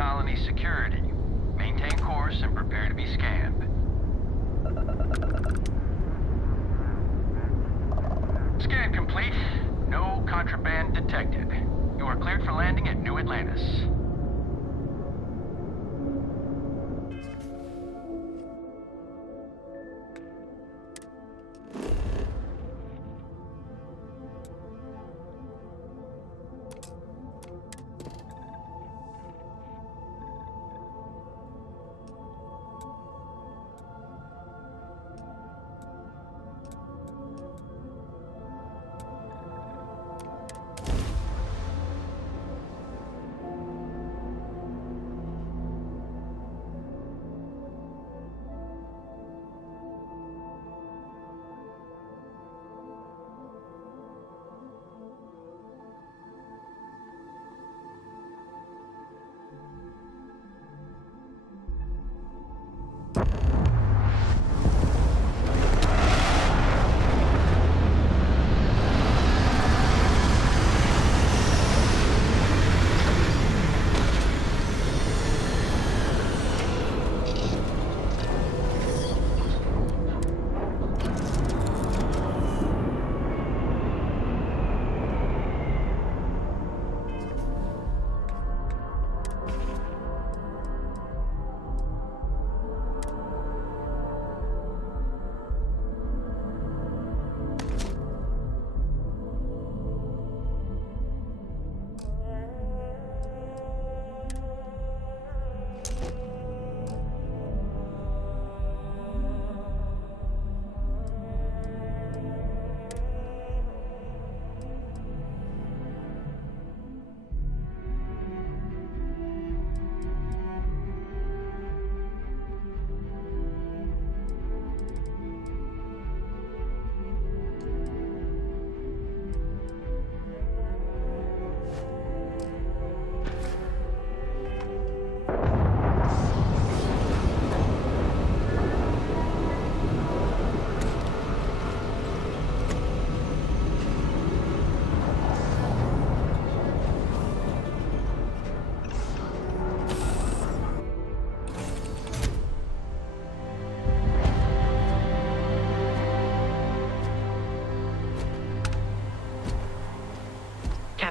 colony secured. Maintain course and prepare to be scanned. Scan complete. No contraband detected. You are cleared for landing at New Atlantis.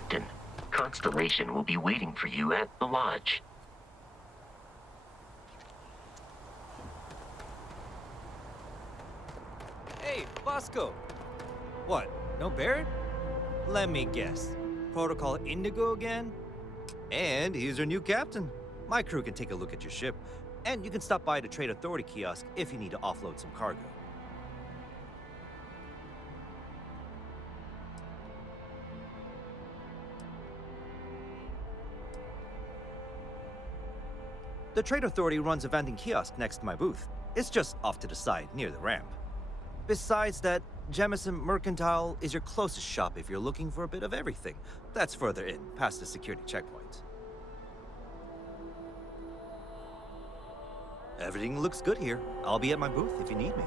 Captain, Constellation will be waiting for you at the lodge. Hey, Bosco! What, no Barrett? Let me guess. Protocol Indigo again? And he's your new captain. My crew can take a look at your ship, and you can stop by the Trade Authority kiosk if you need to offload some cargo. The Trade Authority runs a vending kiosk next to my booth. It's just off to the side, near the ramp. Besides that, Jemison Mercantile is your closest shop if you're looking for a bit of everything. That's further in, past the security checkpoint. Everything looks good here. I'll be at my booth if you need me.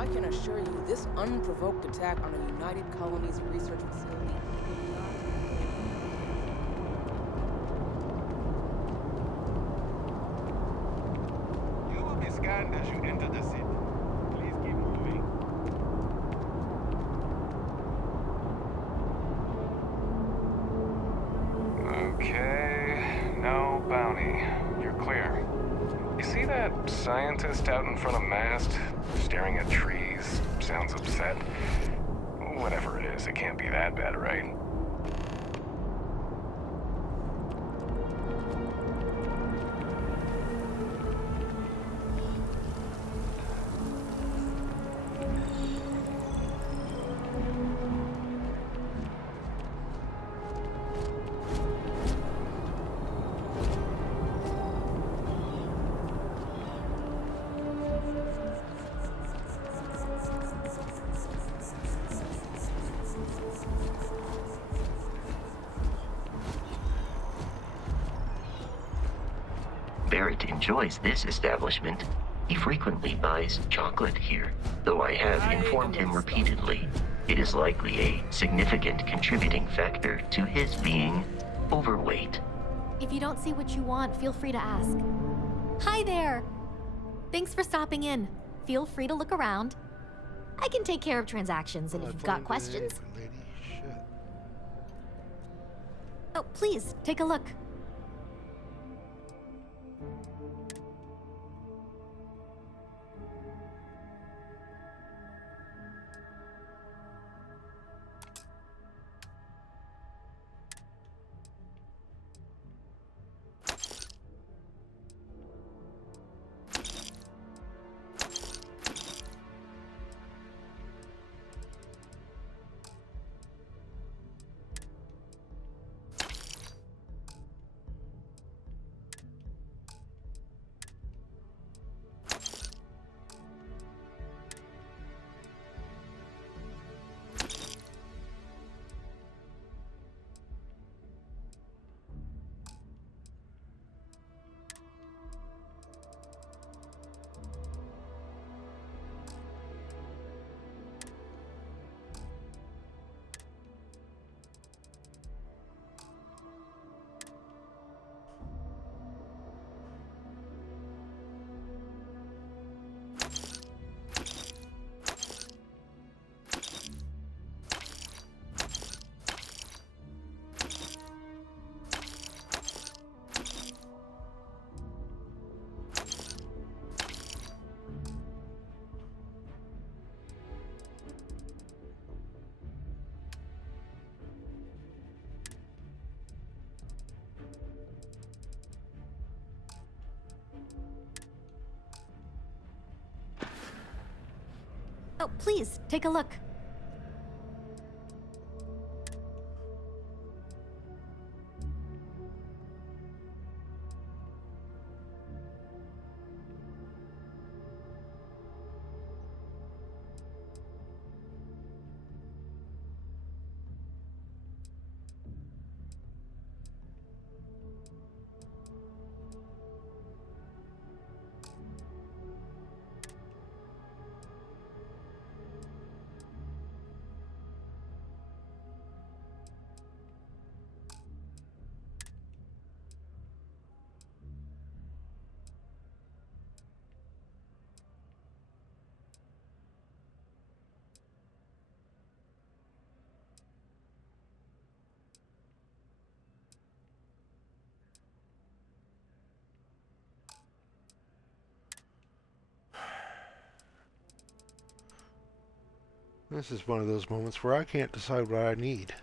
I can assure you this unprovoked attack on a United Colonies research facility will not... You will be scanned as you enter the city. Please keep moving. Okay, no bounty. You're clear. You see that scientist out in front of mast, staring at trees, sounds upset? Whatever it is, it can't be that bad, right? Barrett enjoys this establishment. He frequently buys chocolate here, though I have informed him repeatedly it is likely a significant contributing factor to his being overweight. If you don't see what you want, feel free to ask. Hi there! Thanks for stopping in. Feel free to look around. I can take care of transactions, and if you've got questions... Lady, shit. Oh, please, take a look. Oh, please, take a look. This is one of those moments where I can't decide what I need.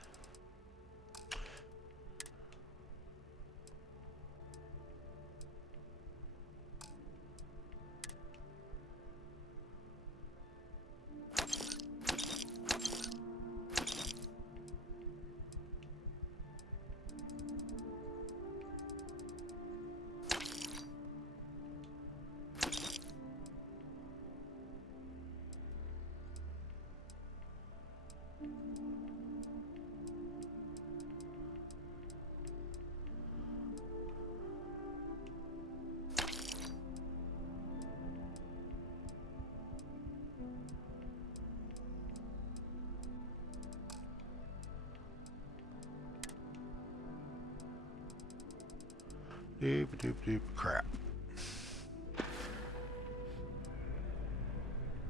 Doop doop doop. Crap.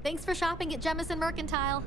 Thanks for shopping at Jemison Mercantile.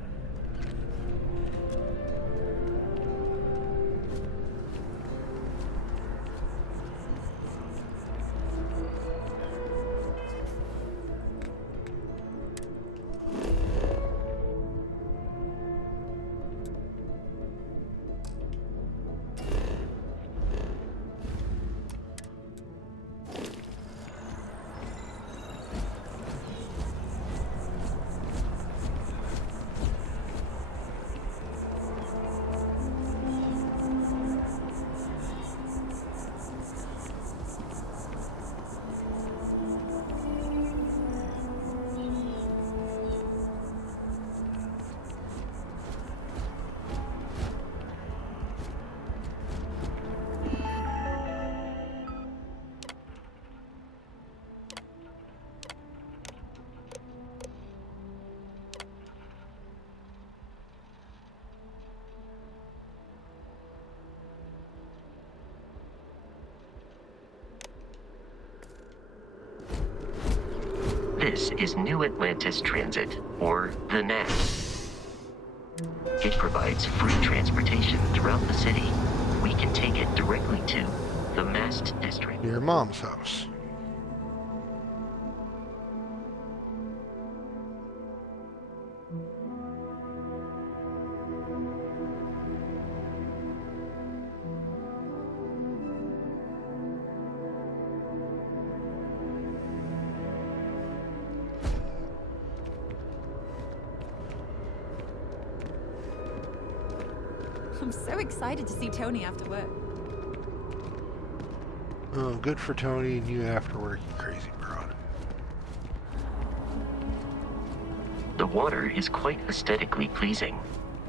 This is New Atlantis Transit, or the NAT. It provides free transportation throughout the city. We can take it directly to the Mast District. Your mom's house. I'm so excited to see Tony after work. Oh, good for Tony and you after work, you crazy broad. The water is quite aesthetically pleasing,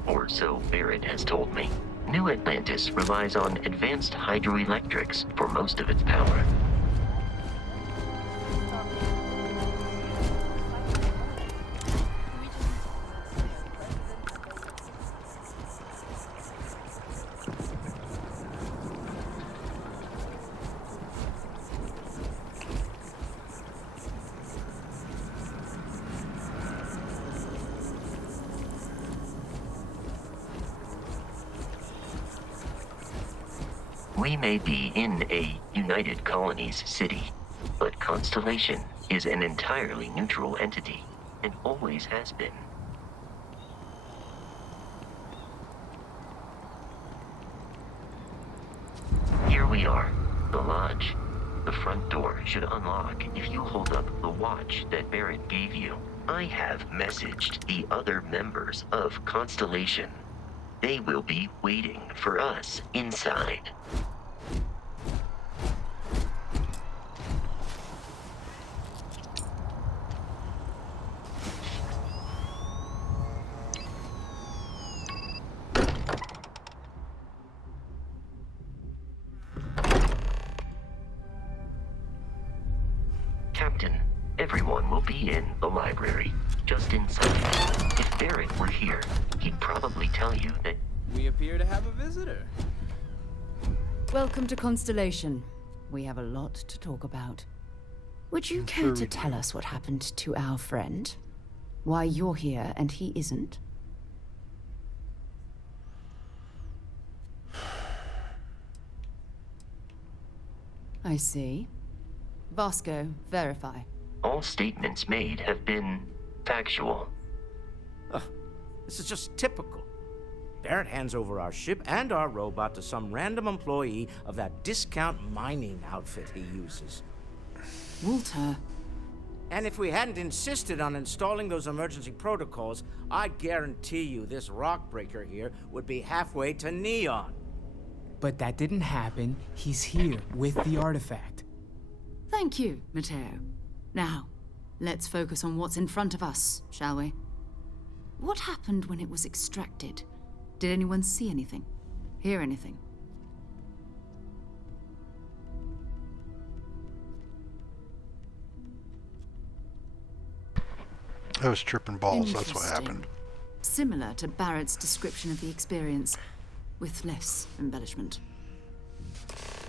or so Barrett has told me. New Atlantis relies on advanced hydroelectrics for most of its power. We may be in a United Colonies city, but Constellation is an entirely neutral entity, and always has been. Here we are, the lodge. The front door should unlock if you hold up the watch that Barrett gave you. I have messaged the other members of Constellation. They will be waiting for us inside. Captain, everyone will be in the library, just inside. If Barrett were here, he'd probably tell you that we appear to have a visitor. Welcome to Constellation. We have a lot to talk about. Would you care to tell us what happened to our friend? Why you're here and he isn't? I see. Vasco, verify. all statements made have been factual. This is just typical. Barrett hands over our ship and our robot to some random employee of that discount mining outfit he uses. Walter. And if we hadn't insisted on installing those emergency protocols, I guarantee you this rock breaker here would be halfway to Neon. But that didn't happen. He's here with the artifact. Thank you, Matteo. Now, let's focus on what's in front of us, shall we? What happened when it was extracted? Did anyone see anything? Hear anything? I was tripping balls, that's what Interesting. happened. Similar to Barrett's description of the experience, with less embellishment.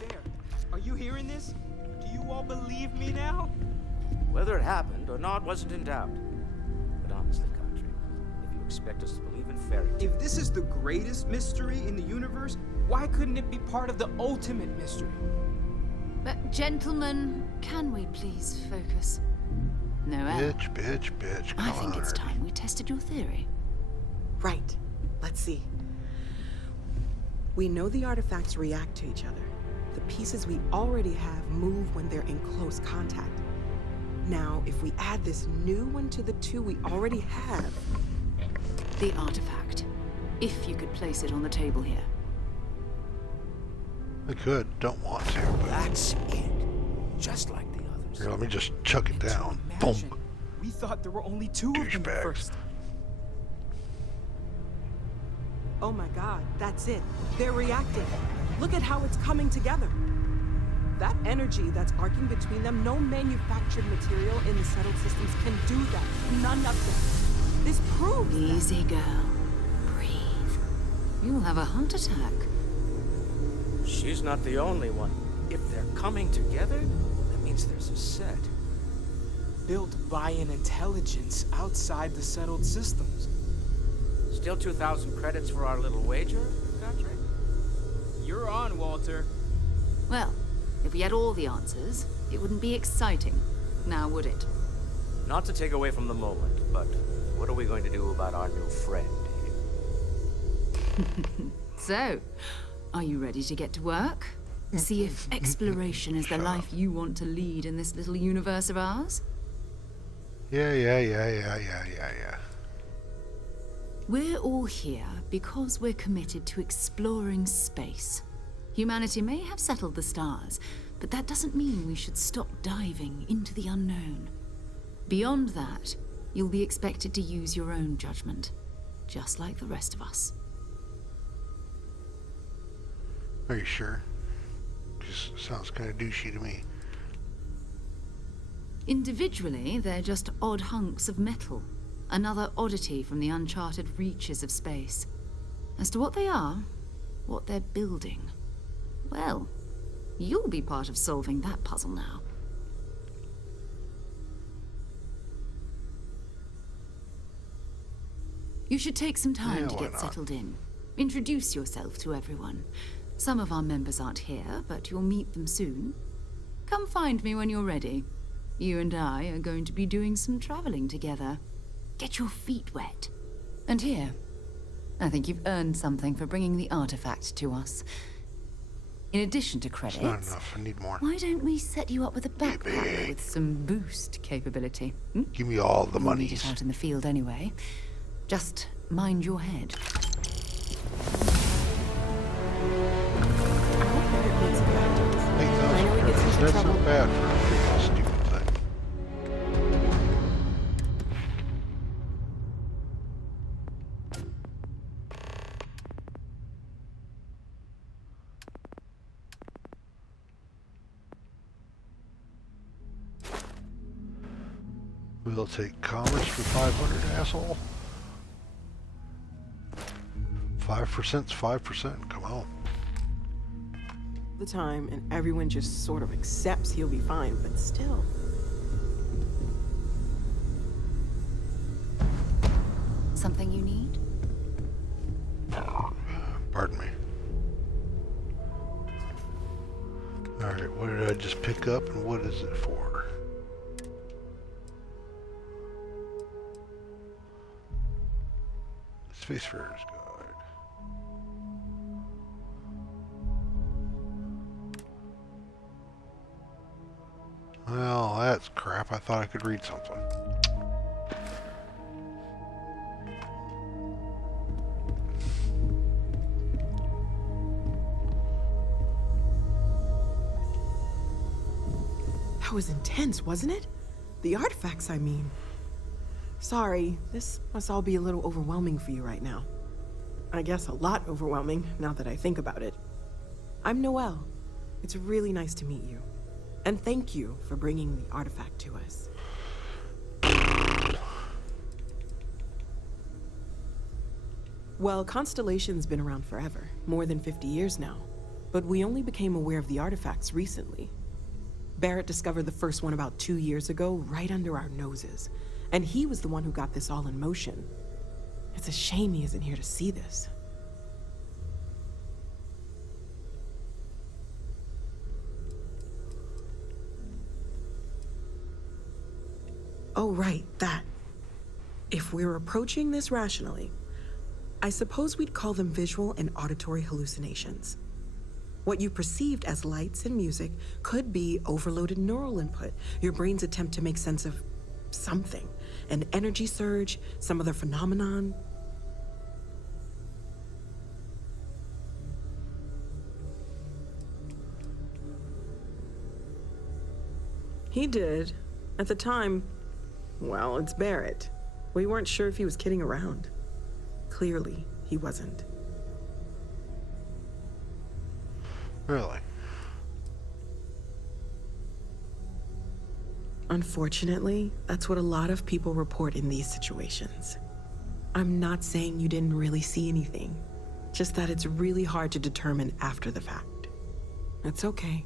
There. Are you hearing this? you all believe me now? Whether it happened or not wasn't in doubt. But honestly, Country, if you expect us to believe in fairy tales... If this is the greatest mystery in the universe, why couldn't it be part of the ultimate mystery? But gentlemen, can we please focus? Noelle, Bitch. I Come think on, it's Hardy. time we tested your theory. Right. Let's see. We know the artifacts react to each other. The pieces we already have move when they're in close contact. Now, if we add this new one to the two we already have... The artifact. If you could place it on the table here. I could, don't want to, but That's it. Just like the others. here, let me just chuck it down. Imagine, Boom. we thought there were only 2 of them at Douchebags. first. Oh my god, that's it. They're reacting. Look at how it's coming together. That energy that's arcing between them, no manufactured material in the settled systems can do that. None of them. This proves that. Easy, girl. Breathe. You'll have a heart attack. She's not the only one. If they're coming together, that means there's a set. Built by an intelligence outside the settled systems. Still 2,000 credits for our little wager, Country? You're on, Walter. Well, if we had all the answers, it wouldn't be exciting. Now, would it? Not to take away from the moment, but what are we going to do about our new friend here? So, are you ready to get to work? See if exploration is the life you want to lead in this little universe of ours? Yeah. We're all here because we're committed to exploring space. Humanity may have settled the stars, but that doesn't mean we should stop diving into the unknown. Beyond that, you'll be expected to use your own judgment, just like the rest of us. Are you sure? Just sounds kind of douchey to me. Individually, they're just odd hunks of metal. Another oddity from the uncharted reaches of space. As to what they are, what they're building, well, you'll be part of solving that puzzle now. You should take some time to why get not? settled in. Introduce yourself to everyone. Some of our members aren't here, but you'll meet them soon. Come find me when you're ready. You and I are going to be doing some traveling together. Get your feet wet. And here, I think you've earned something for bringing the artifact to us. In addition to credits, It's not enough. I need more. why don't we set you up with a backpack with some boost capability? Give me all the You'll need monies. it out in the field anyway. Just mind your head. I hope Barrett makes it back to us. 8,000 I know he gets credits. into That's trouble. not bad for a freaking stupid thing. We'll take commerce for 500, asshole. 5%'s 5%. Come on. The time, and everyone just sort of accepts he'll be fine, but still. Something you need? Pardon me. Alright, what did I just pick up and what is it for? Spacefarer's Guide. Well, that's crap. I thought I could read something. That was intense, wasn't it? The artifacts, I mean. Sorry, this must all be a little overwhelming for you right now. I guess a lot overwhelming, now that I think about it. I'm Noelle. It's really nice to meet you. And thank you for bringing the artifact to us. Well, Constellation's been around forever, more than 50 years now. But we only became aware of the artifacts recently. Barrett discovered the first one about 2 years ago, right under our noses. And he was the one who got this all in motion. It's a shame he isn't here to see this. Oh, right, that. If we're approaching this rationally, I suppose we'd call them visual and auditory hallucinations. What you perceived as lights and music could be overloaded neural input, your brain's attempt to make sense of something. An energy surge, some other phenomenon. He did. At the time, well, it's Barrett. We weren't sure if he was kidding around. Clearly, he wasn't. Really? Unfortunately, that's what a lot of people report in these situations. I'm not saying you didn't really see anything, just that it's really hard to determine after the fact. It's okay.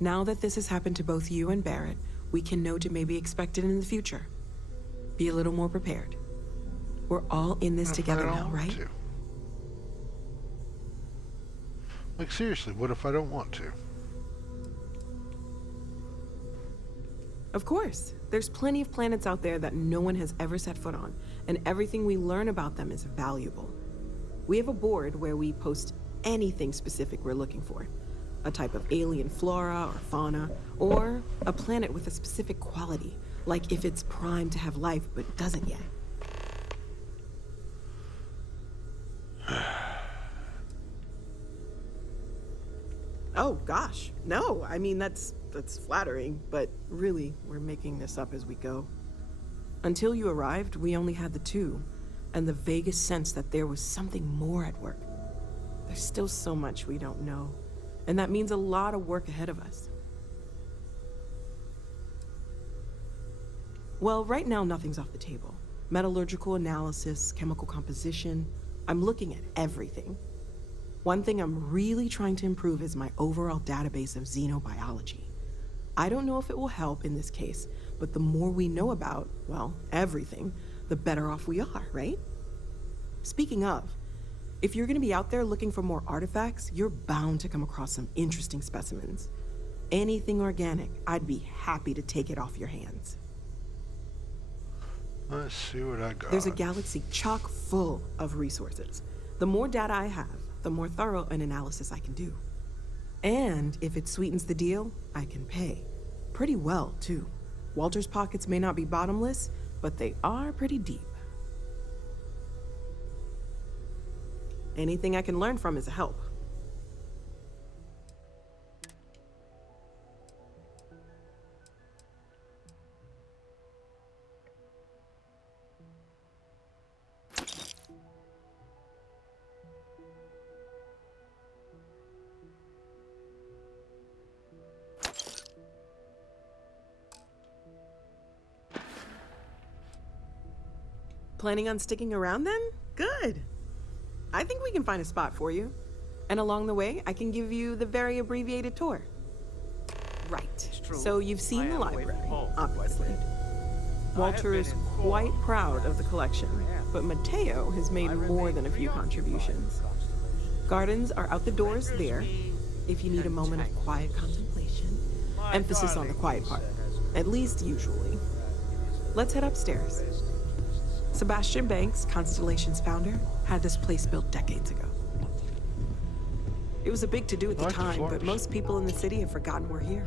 Now that this has happened to both you and Barrett, we can know to maybe expect it in the future. Be a little more prepared. We're all in this together now, right? Like, seriously, what if I don't want to? Of course. There's plenty of planets out there that no one has ever set foot on, and everything we learn about them is valuable. We have a board where we post anything specific we're looking for. A type of alien flora or fauna, or a planet with a specific quality, like if it's primed to have life but doesn't yet. Oh gosh, no, I mean that's flattering, but really, we're making this up as we go. Until you arrived, we only had the two, and the vaguest sense that there was something more at work. There's still so much we don't know, and that means a lot of work ahead of us. Well, right now, nothing's off the table. Metallurgical analysis, chemical composition, I'm looking at everything. One thing I'm really trying to improve is my overall database of xenobiology. I don't know if it will help in this case, but the more we know about, well, everything, the better off we are, right? Speaking of, if you're gonna be out there looking for more artifacts, you're bound to come across some interesting specimens. Anything organic, I'd be happy to take it off your hands. Let's see what I got. There's a galaxy chock full of resources. The more data I have, the more thorough an analysis I can do. And if it sweetens the deal, I can pay. Pretty well, too. Walter's pockets may not be bottomless, but they are pretty deep. Anything I can learn from is a help. Planning on sticking around then? Good. I think we can find a spot for you. And along the way, I can give you the very abbreviated tour. Right. So you've seen the library, obviously. Walter is quite proud of the collection, but Mateo has made more than a few contributions. Gardens are out the doors there, if you need a moment of quiet contemplation. Emphasis on the quiet part, at least usually. Let's head upstairs. Sebastian Banks, Constellation's founder, had this place built decades ago. It was a big to-do at the time, but most people in the city have forgotten we're here.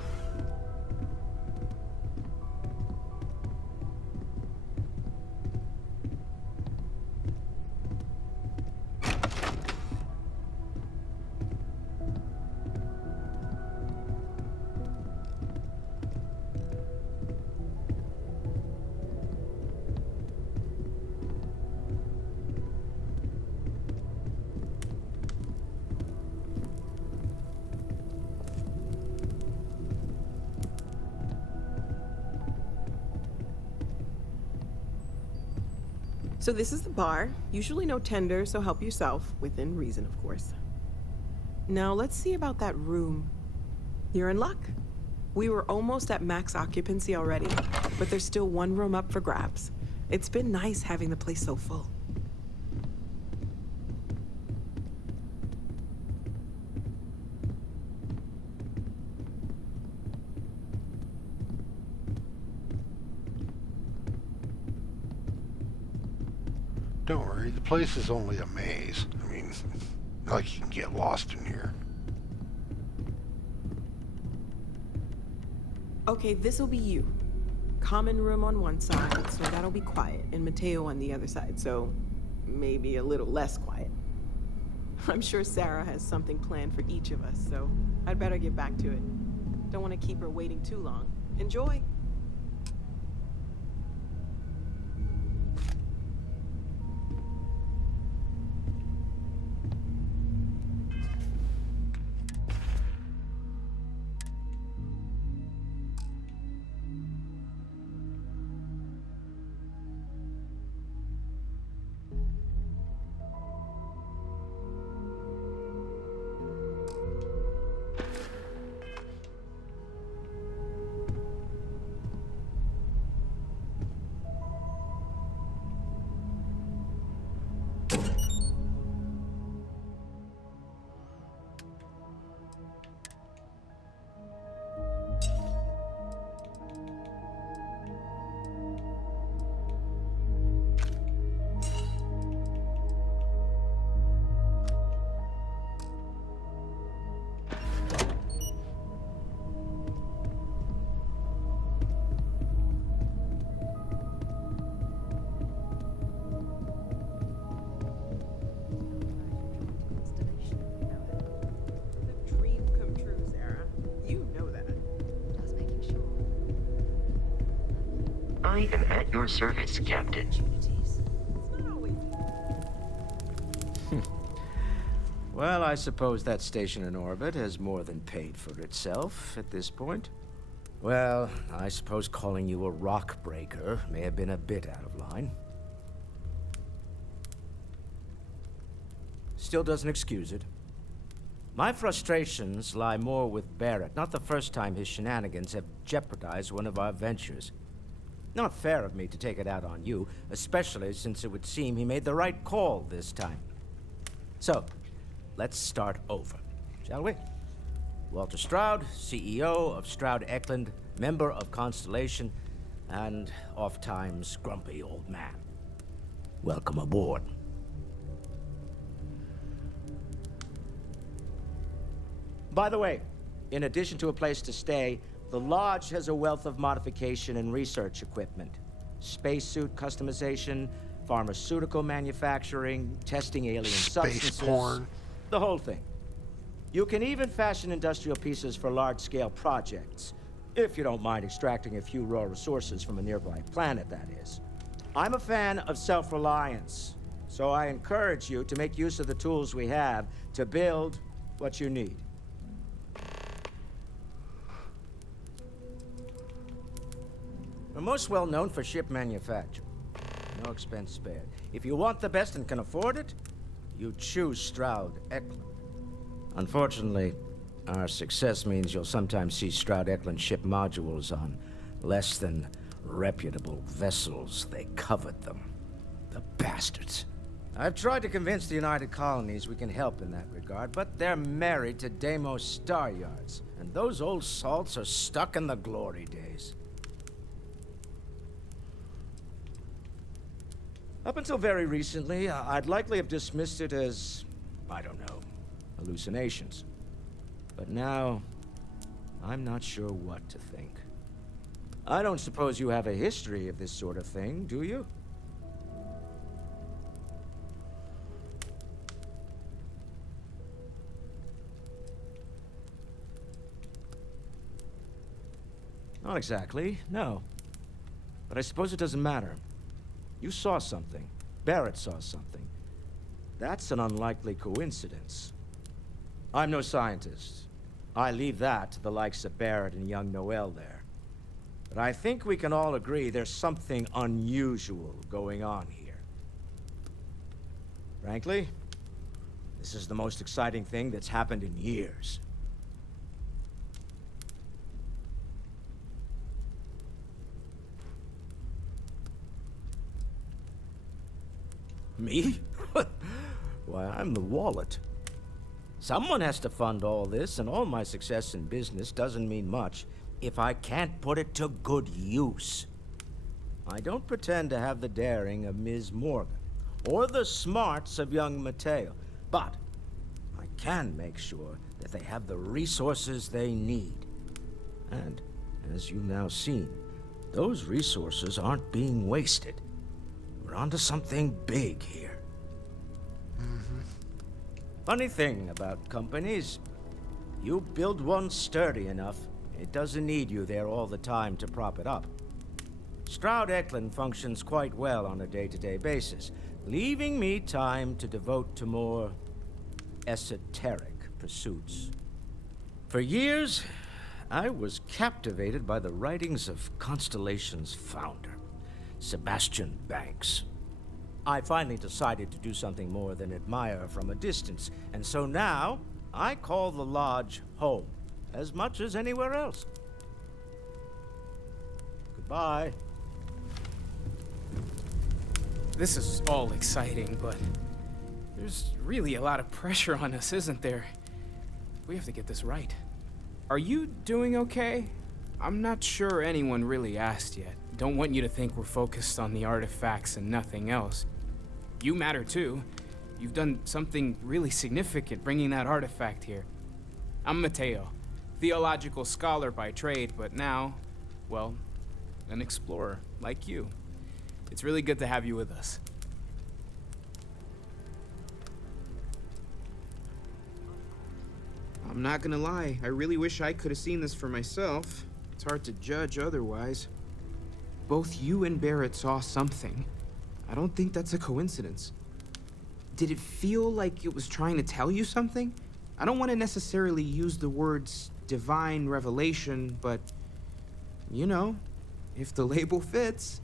So this is the bar. Usually no tender, so help yourself, within reason, of course. Now let's see about that room. You're in luck. We were almost at max occupancy already, but there's still one room up for grabs. It's been nice having the place so full. Don't worry, the place is only a maze. I mean, like you can get lost in here. Okay, this'll be you. Common room on one side, so that'll be quiet, and Mateo on the other side, so maybe a little less quiet. I'm sure Sarah has something planned for each of us, so I'd better get back to it. Don't want to keep her waiting too long. Enjoy! I am at your service, Captain. Well, I suppose that station in orbit has more than paid for itself at this point. Well, I suppose calling you a rock breaker may have been a bit out of line. Still doesn't excuse it. My frustrations lie more with Barrett. Not the first time his shenanigans have jeopardized one of our ventures. Not fair of me to take it out on you, especially since it would seem he made the right call this time. So, let's start over, shall we? Walter Stroud, CEO of Stroud Eklund, member of Constellation, and oft-times grumpy old man. Welcome aboard. By the way, in addition to a place to stay, the Lodge has a wealth of modification and research equipment. Spacesuit customization, pharmaceutical manufacturing, testing alien substances. Space porn. The whole thing. You can even fashion industrial pieces for large-scale projects, if you don't mind extracting a few raw resources from a nearby planet, that is. I'm a fan of self-reliance, so I encourage you to make use of the tools we have to build what you need. We're most well known for ship manufacture. No expense spared. If you want the best and can afford it, you choose Stroud Eklund. Unfortunately, our success means you'll sometimes see Stroud Eklund ship modules on less than reputable vessels. They covet them. The bastards. I've tried to convince the United Colonies we can help in that regard, but they're married to Deimos Star Yards, and those old salts are stuck in the glory days. Up until very recently, I'd likely have dismissed it as, I don't know, hallucinations. But now, I'm not sure what to think. I don't suppose you have a history of this sort of thing, do you? Not exactly, no. But I suppose it doesn't matter. You saw something. Barrett saw something. That's an unlikely coincidence. I'm no scientist. I leave that to the likes of Barrett and young Noel there. But I think we can all agree there's something unusual going on here. Frankly, this is the most exciting thing that's happened in years. Me? Why, I'm the wallet. Someone has to fund all this, and all my success in business doesn't mean much if I can't put it to good use. I don't pretend to have the daring of Ms. Morgan, or the smarts of young Mateo, but I can make sure that they have the resources they need. And, as you've now seen, those resources aren't being wasted. We're onto something big here. Funny thing about companies, you build one sturdy enough, it doesn't need you there all the time to prop it up. Stroud Eklund functions quite well on a day-to-day basis, leaving me time to devote to more esoteric pursuits. For years, I was captivated by the writings of Constellation's founder, Sebastian Banks. I finally decided to do something more than admire from a distance, and so now I call the lodge home, as much as anywhere else. Goodbye. This is all exciting, but there's really a lot of pressure on us, isn't there? We have to get this right. Are you doing okay? I'm not sure anyone really asked yet. Don't want you to think we're focused on the artifacts and nothing else. You matter too. You've done something really significant bringing that artifact here. I'm Mateo, theological scholar by trade, but now, well, an explorer like you. It's really good to have you with us. I'm not gonna lie, I really wish I could have seen this for myself. It's hard to judge otherwise. Both you and Barrett saw something. I don't think that's a coincidence. Did it feel like it was trying to tell you something? I don't want to necessarily use the words divine revelation, but, you know, if the label fits.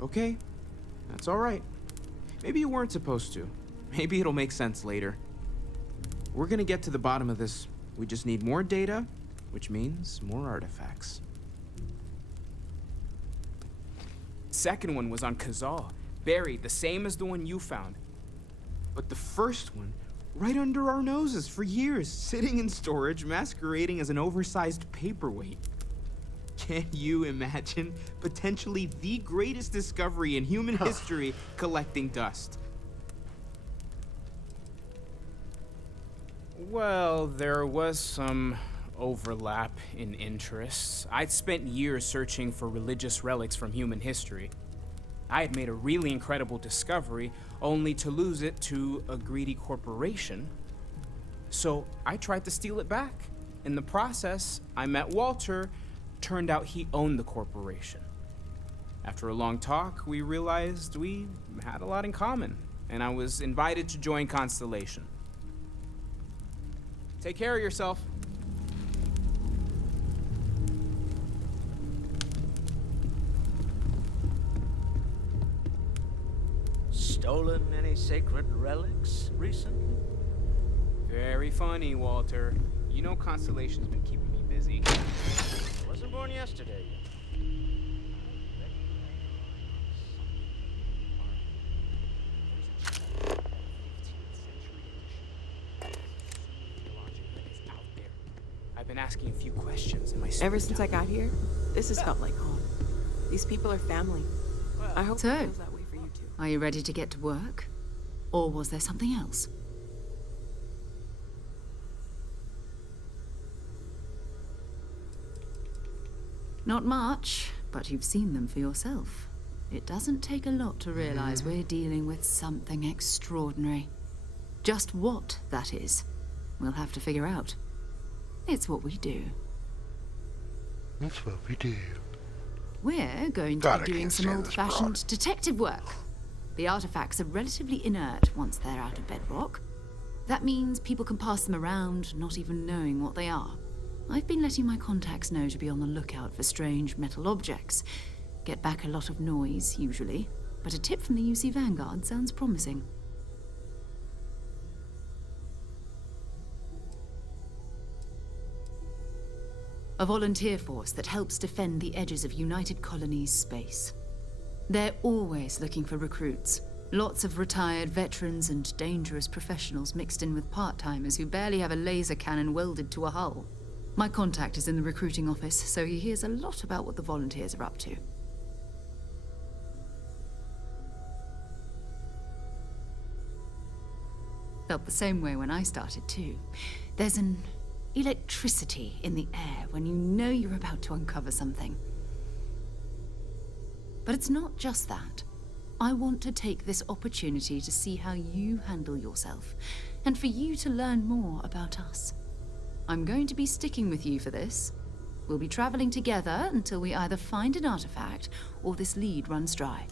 Okay, that's all right. Maybe you weren't supposed to. Maybe it'll make sense later. We're gonna get to the bottom of this. We just need more data, which means more artifacts. Second one was on Kazal, buried, the same as the one you found. But the first one, right under our noses for years, sitting in storage, masquerading as an oversized paperweight. Can you imagine potentially the greatest discovery in human history collecting dust? Well, there was some overlap in interests. I'd spent years searching for religious relics from human history. I had made a really incredible discovery, only to lose it to a greedy corporation. So I tried to steal it back. In the process, I met Walter. Turned out he owned the corporation. After a long talk, we realized we had a lot in common, and I was invited to join Constellation. Take care of yourself. Stolen any sacred relics recently? Very funny, Walter. You know Constellation's been keeping me busy. Wasn't born yesterday. I've been asking a few questions in my Ever since I got here, this has felt like home. These people are family. I hope it feels that way for you too. Are you ready to get to work? Or was there something else? Not much, but you've seen them for yourself. It doesn't take a lot to realize we're dealing with something extraordinary. Just what that is, we'll have to figure out. It's what we do. That's what we do. We're going to be doing some old-fashioned detective work. The artifacts are relatively inert once they're out of bedrock. That means people can pass them around, not even knowing what they are. I've been letting my contacts know to be on the lookout for strange metal objects. Get back a lot of noise, usually, but a tip from the UC Vanguard sounds promising. A volunteer force that helps defend the edges of United Colonies space. They're always looking for recruits. Lots of retired veterans and dangerous professionals mixed in with part-timers who barely have a laser cannon welded to a hull. My contact is in the recruiting office, so he hears a lot about what the volunteers are up to. Felt the same way when I started too. There's an electricity in the air when you know you're about to uncover something. But it's not just that. I want to take this opportunity to see how you handle yourself, and for you to learn more about us. I'm going to be sticking with you for this. We'll be traveling together until we either find an artifact or this lead runs dry.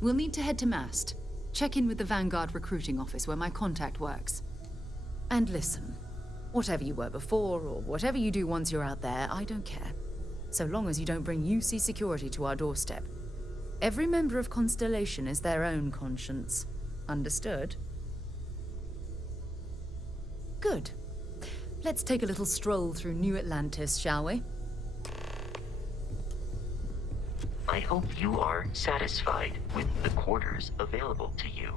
We'll need to head to Mast. Check in with the Vanguard recruiting office where my contact works. And listen, whatever you were before or whatever you do once you're out there, I don't care. So long as you don't bring UC security to our doorstep. Every member of Constellation is their own conscience. Understood? Good. Let's take a little stroll through New Atlantis, shall we? I hope you are satisfied with the quarters available to you.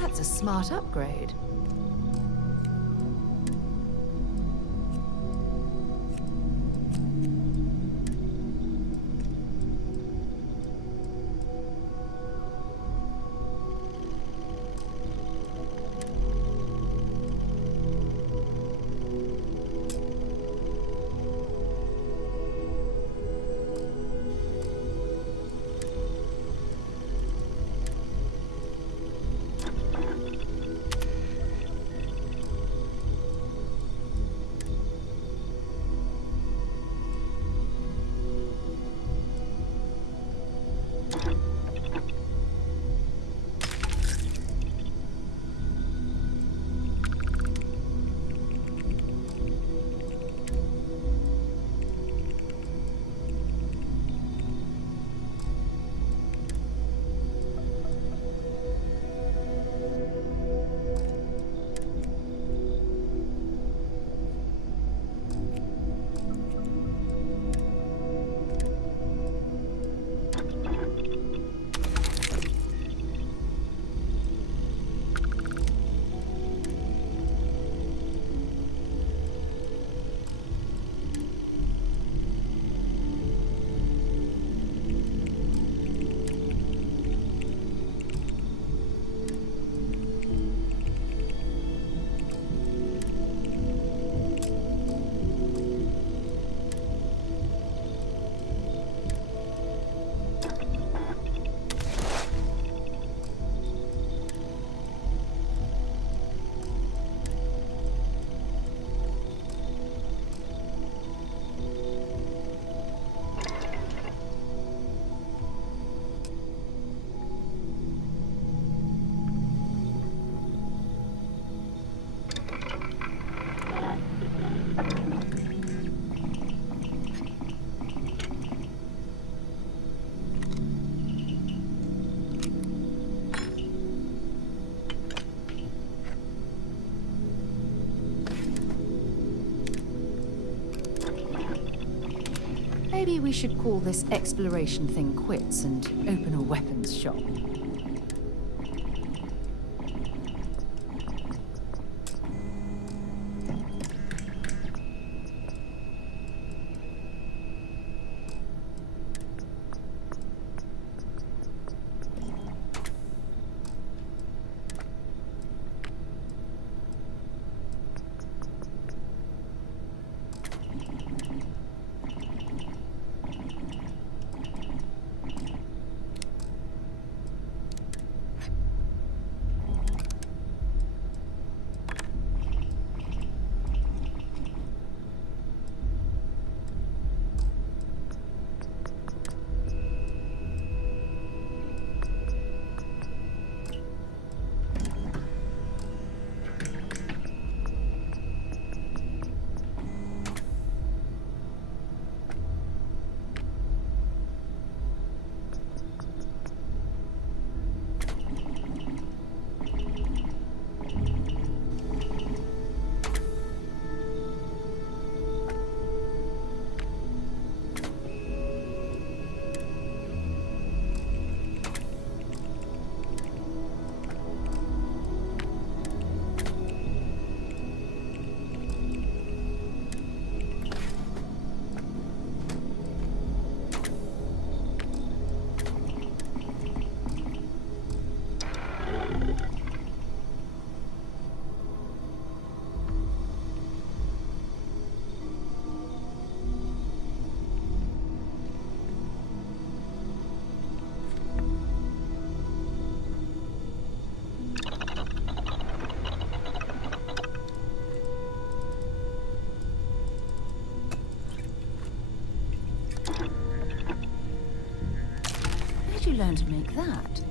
That's a smart upgrade. Maybe we should call this exploration thing quits and open a weapons shop. learn to make that?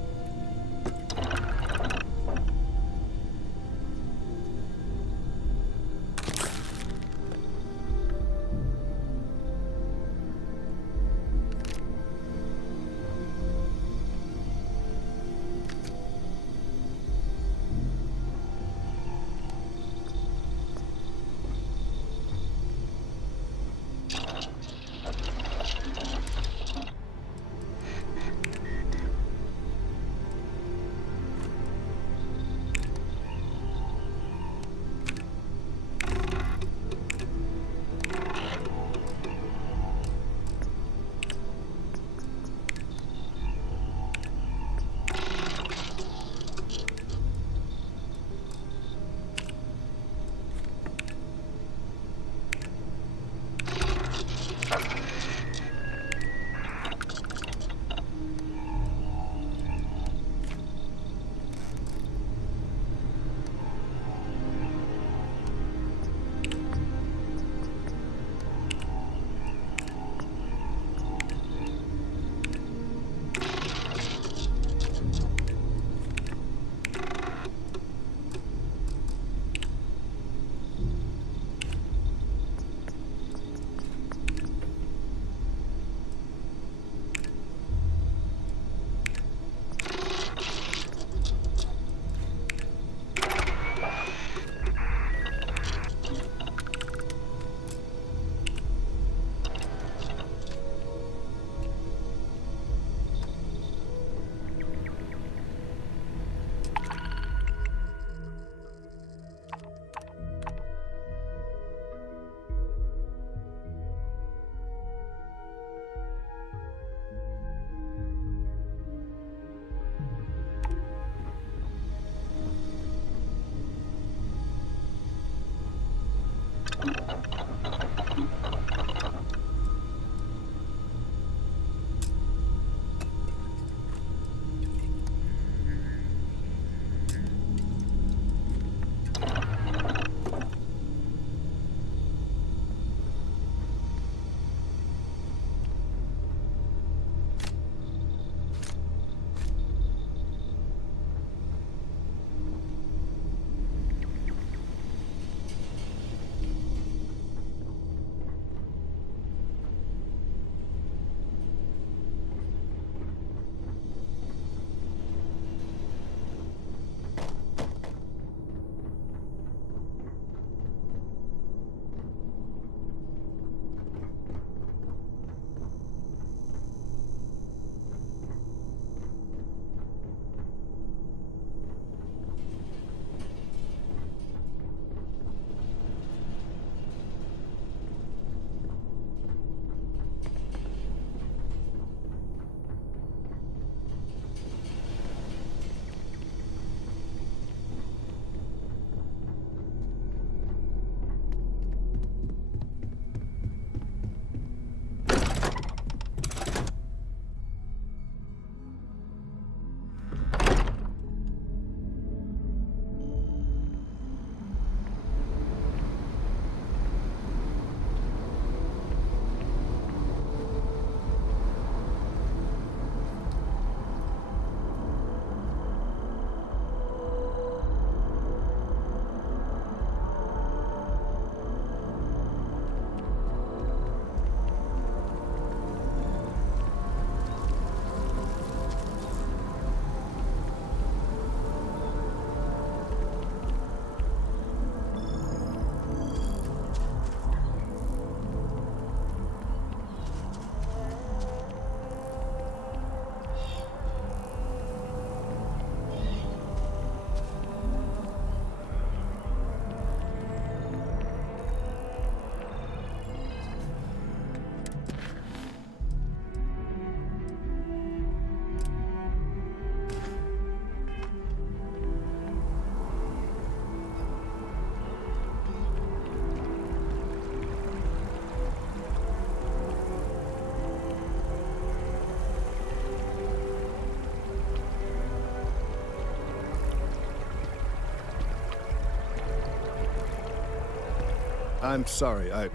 I'm sorry, I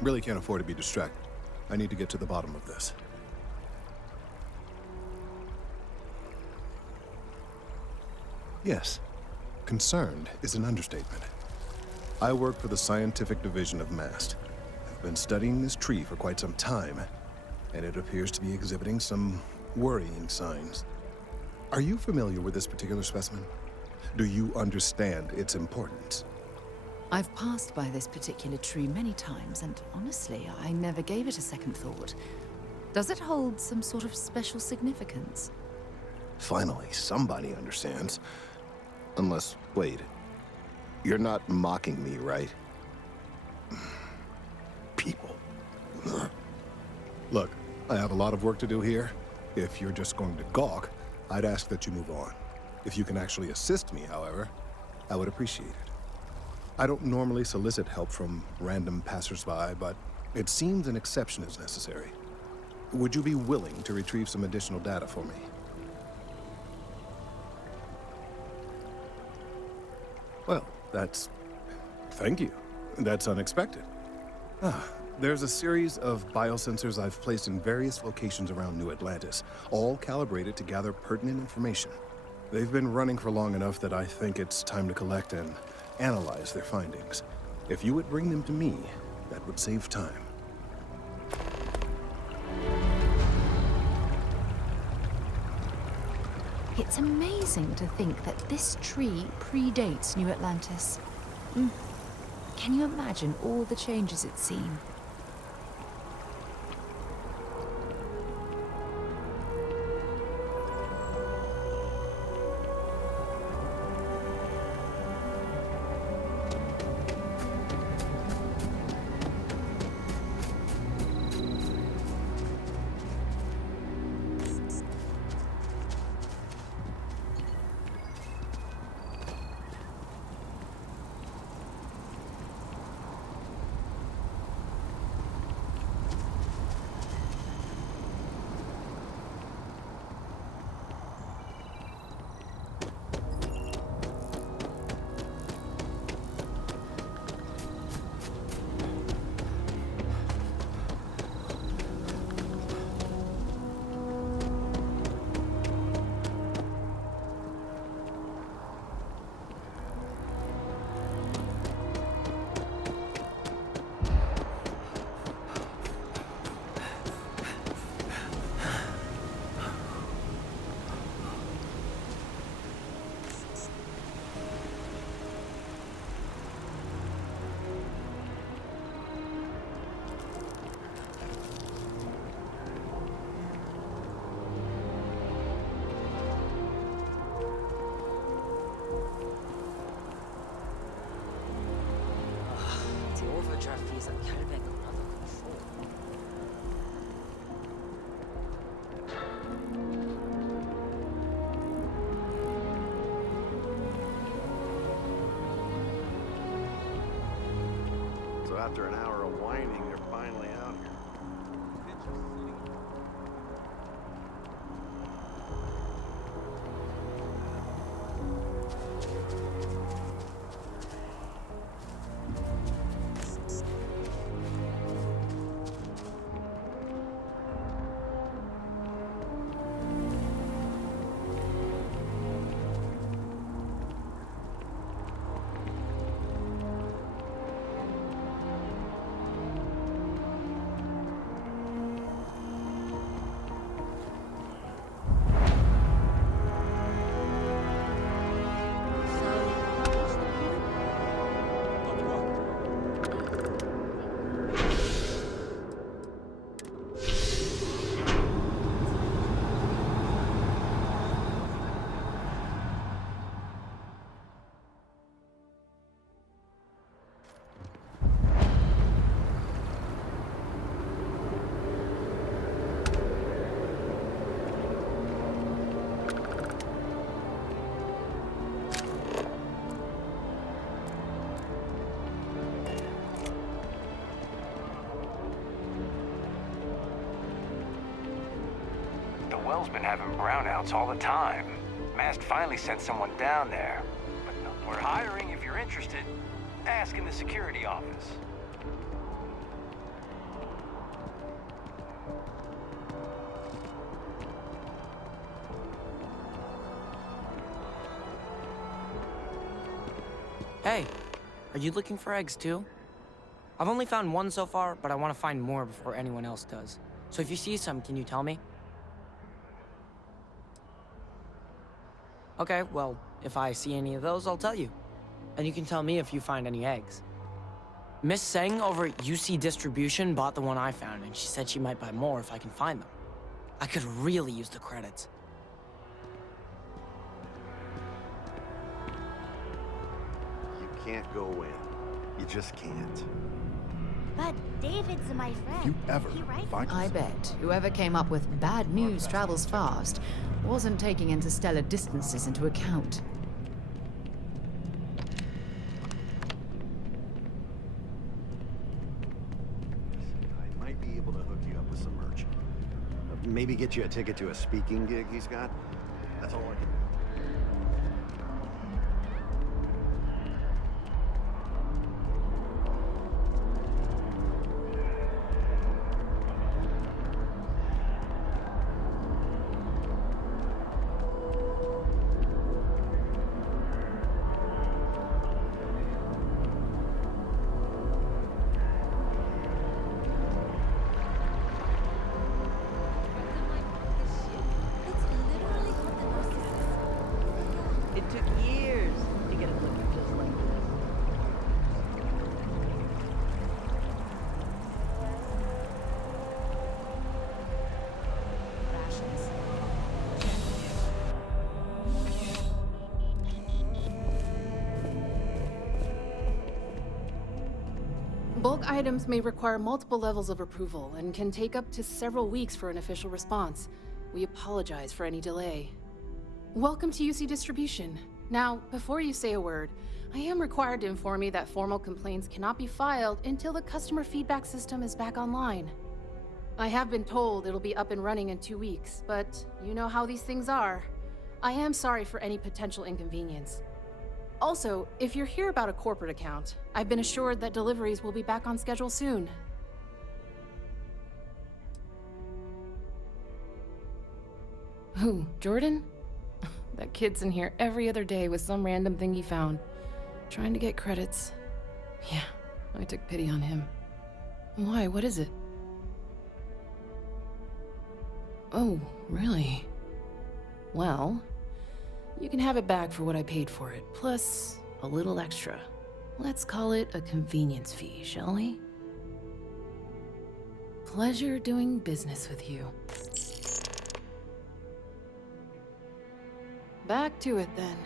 really can't afford to be distracted. I need to get to the bottom of this. Yes. Concerned is an understatement. I work for the scientific division of MAST. I've been studying this tree for quite some time, and it appears to be exhibiting some worrying signs. Are you familiar with this particular specimen? Do you understand its importance? I've passed by this particular tree many times, and honestly, I never gave it a second thought. Does it hold some sort of special significance? Finally, somebody understands. Unless, wait. You're not mocking me, right? People. Look, I have a lot of work to do here. If you're just going to gawk, I'd ask that you move on. If you can actually assist me, however, I would appreciate it. I don't normally solicit help from random passersby, but it seems an exception is necessary. Would you be willing to retrieve some additional data for me? Well, thank you. That's unexpected. There's a series of biosensors I've placed in various locations around New Atlantis, all calibrated to gather pertinent information. They've been running for long enough that I think it's time to collect and analyze their findings. If you would bring them to me, that would save time. It's amazing to think that this tree predates New Atlantis. Can you imagine all the changes it's seen? So after an hour of whining, they're finally out here. Well's been having brownouts all the time. Mast finally sent someone down there. But no, we're hiring if you're interested. Ask in the security office. Hey, are you looking for eggs too? I've only found one so far, but I want to find more before anyone else does. So if you see some, can you tell me? Okay, well, if I see any of those, I'll tell you. And you can tell me if you find any eggs. Miss Seng over at UC Distribution bought the one I found, and she said she might buy more if I can find them. I could really use the credits. You can't go in. You just can't. But David's my friend. You ever He writes find I bet whoever came up with bad news travels fast wasn't taking interstellar distances into account. I might be able to hook you up with some merch. Maybe get you a ticket to a speaking gig he's got. That's all I can do. It took years to get it looking just like this. Bulk items may require multiple levels of approval and can take up to several weeks for an official response. We apologize for any delay. Welcome to UC Distribution. Now, before you say a word, I am required to inform you that formal complaints cannot be filed until the customer feedback system is back online. I have been told it'll be up and running in 2 weeks, but you know how these things are. I am sorry for any potential inconvenience. Also, if you're here about a corporate account, I've been assured that deliveries will be back on schedule soon. Who, Jordan? That kid's in here every other day with some random thing he found, trying to get credits. Yeah, I took pity on him. Why, what is it? Oh, really? Well, you can have it back for what I paid for it, plus a little extra. Let's call it a convenience fee, shall we? Pleasure doing business with you. Back to it then.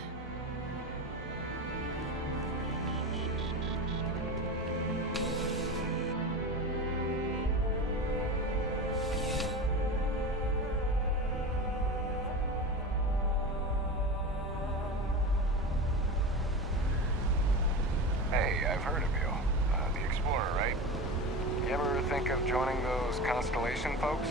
Hey, I've heard of you. The Explorer, right? You ever think of joining those Constellation folks?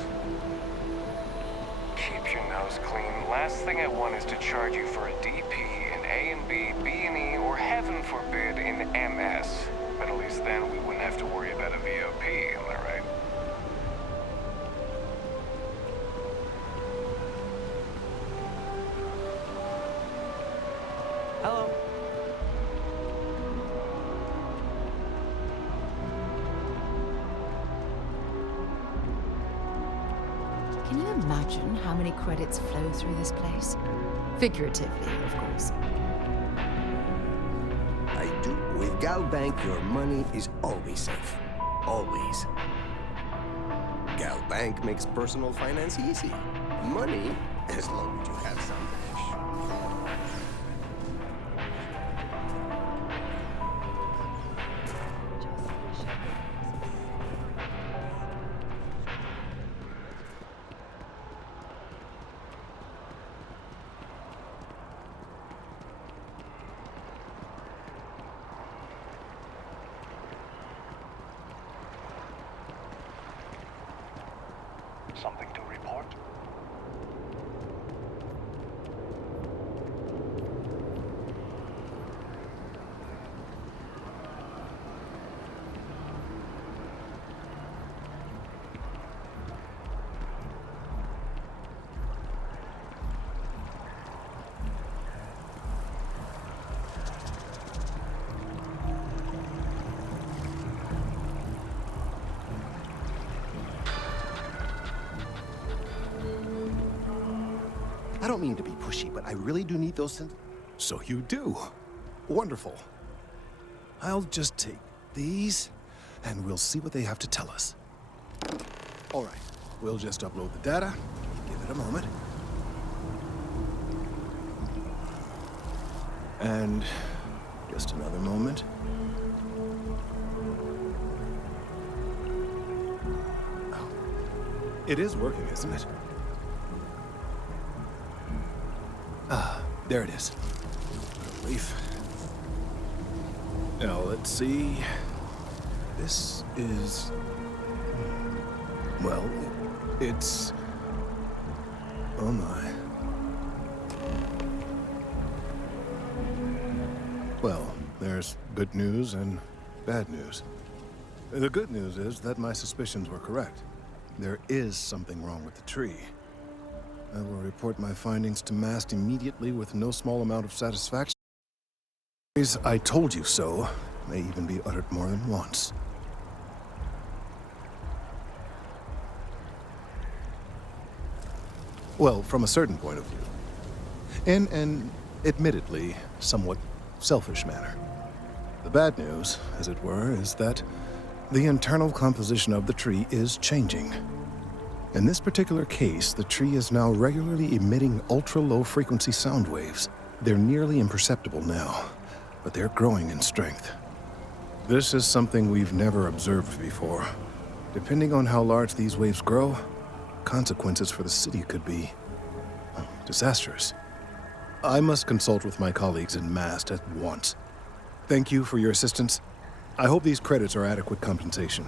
Keep your nose clean. Last thing I want is to charge you for a DP in A and B, B and E, or heaven forbid in MS. But at least then we wouldn't have to worry about a VOP, am I right? Hello. Can you imagine how many credits flow through this place? Figuratively, of course. I do. With Gal Bank, your money is always safe. Always. Gal Bank makes personal finance easy. Money, as long as you have some cash. Something to report? don't mean to be pushy, but I really do need those things. So you do. Wonderful. I'll just take these, and we'll see what they have to tell us. All right, we'll just upload the data. Give it a moment. And just another moment. Oh, it is working, isn't it? Ah, there it is. Relief. Now, let's see. This is... well, it's... oh my. Well, there's good news and bad news. The good news is that my suspicions were correct. There is something wrong with the tree. I will report my findings to MAST immediately with no small amount of satisfaction. I told you so may even be uttered more than once. Well, from a certain point of view. In an admittedly somewhat selfish manner. The bad news, as it were, is that the internal composition of the tree is changing. In this particular case, the tree is now regularly emitting ultra-low frequency sound waves. They're nearly imperceptible now, but they're growing in strength. This is something we've never observed before. Depending on how large these waves grow, consequences for the city could be disastrous. I must consult with my colleagues in MAST at once. Thank you for your assistance. I hope these credits are adequate compensation.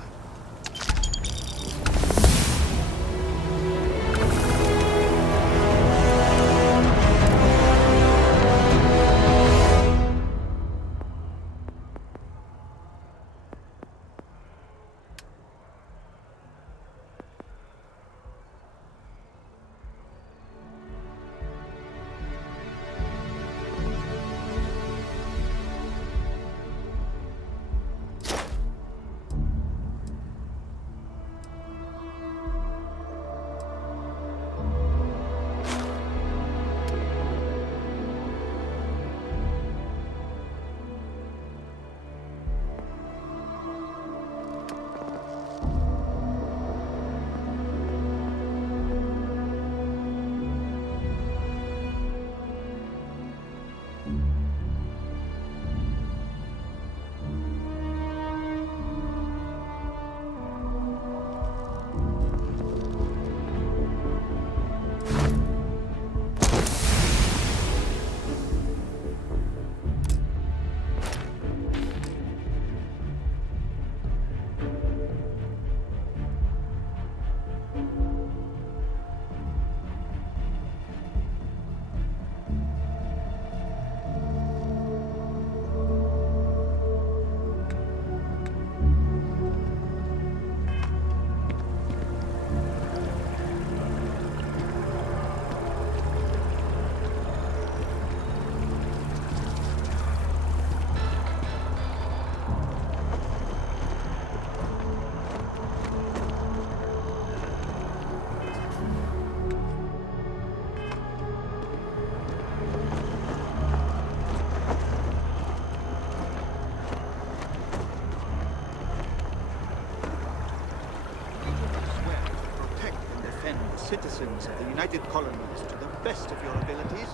Citizens of the United Colonies to the best of your abilities.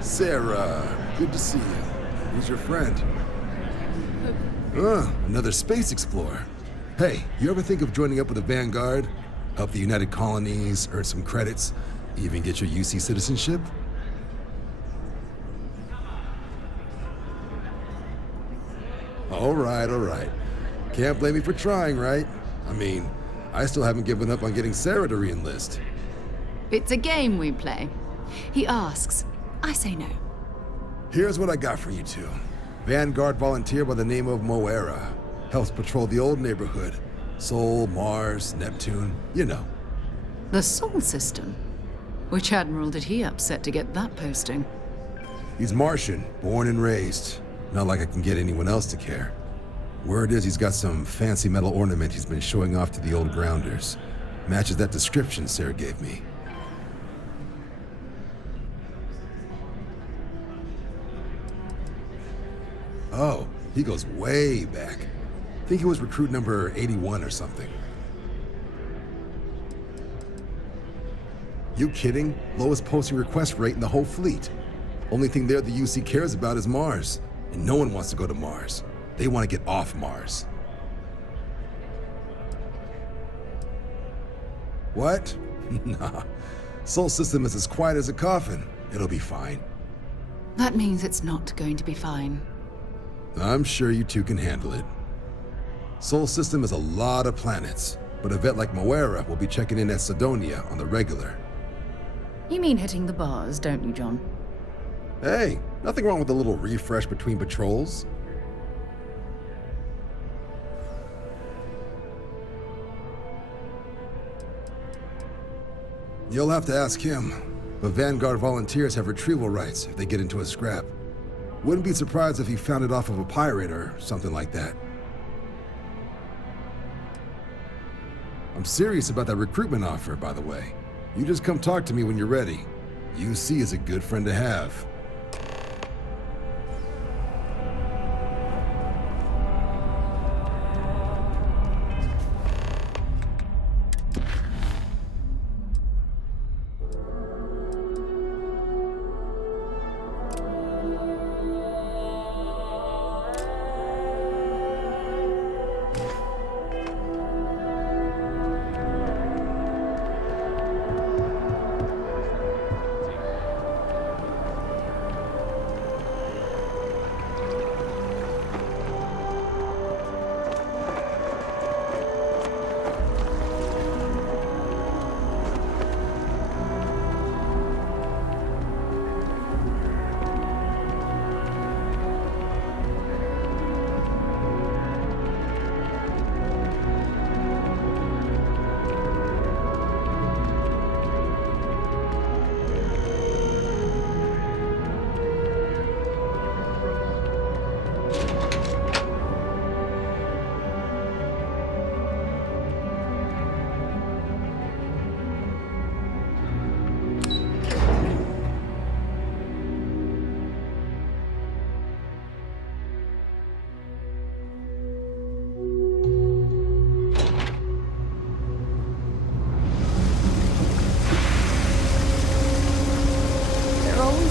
Sarah, good to see you. Who's your friend? Another space explorer. Hey, you ever think of joining up with the Vanguard? Help the United Colonies, earn some credits, even get your UC citizenship? All right. Can't blame me for trying, right? I mean, I still haven't given up on getting Sarah to re-enlist. It's a game we play. He asks, I say no. Here's what I got for you two. Vanguard volunteer by the name of Moera. Helps patrol the old neighborhood. Sol, Mars, Neptune, you know. The Sol system? Which admiral did he upset to get that posting? He's Martian, born and raised. Not like I can get anyone else to care. Word is he's got some fancy metal ornament he's been showing off to the old grounders. Matches that description Sarah gave me. Oh, he goes way back. Think he was recruit number 81 or something. You kidding? Lowest posting request rate in the whole fleet. Only thing there the UC cares about is Mars. And no one wants to go to Mars. They want to get off Mars. What? Nah. Sol system is as quiet as a coffin. It'll be fine. That means it's not going to be fine. I'm sure you two can handle it. Sol system is a lot of planets, but a vet like Moira will be checking in at Sidonia on the regular. You mean hitting the bars, don't you, John? Hey, nothing wrong with a little refresh between patrols. You'll have to ask him, but Vanguard volunteers have retrieval rights if they get into a scrap. Wouldn't be surprised if he found it off of a pirate or something like that. I'm serious about that recruitment offer, by the way. You just come talk to me when you're ready. UC is a good friend to have.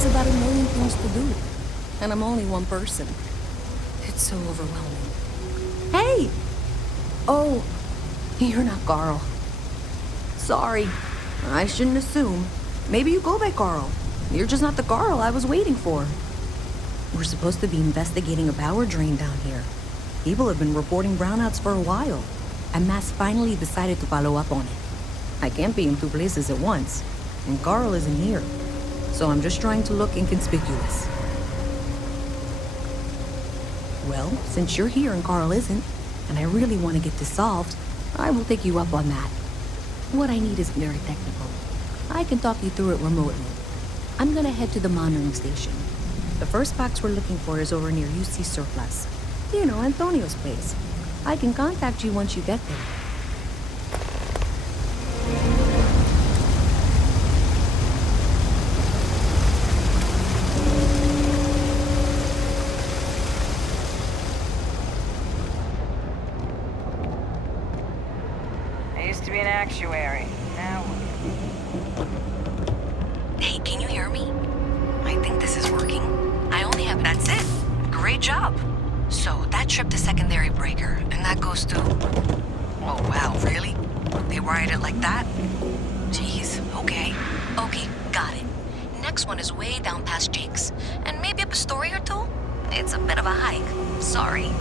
About a million things to do, and I'm only one person. It's so overwhelming. Hey! Oh, you're not Carl. Sorry, I shouldn't assume. Maybe you go by Carl. You're just not the Carl I was waiting for. We're supposed to be investigating a power drain down here. People have been reporting brownouts for a while, and Mass finally decided to follow up on it. I can't be in two places at once, and Carl isn't here. So I'm just trying to look inconspicuous. Well, since you're here and Carl isn't, and I really want to get this solved, I will take you up on that. What I need isn't very technical. I can talk you through it remotely. I'm gonna head to the monitoring station. The first box we're looking for is over near UC Surplus. You know, Antonio's place. I can contact you once you get there. Actuary. Now. Hey, can you hear me? I think this is working. I only have... That's it. Great job. So, that trip to secondary breaker, and that goes to... Oh, wow, really? They wired it like that? Jeez, okay. Okay, got it. Next one is way down past Jake's, and maybe up a story or two? It's a bit of a hike. Sorry.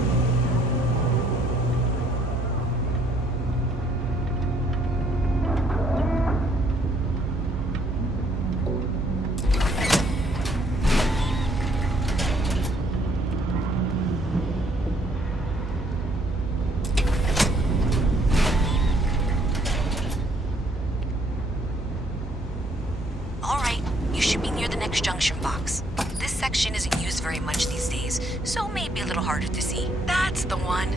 a little harder to see. That's the one.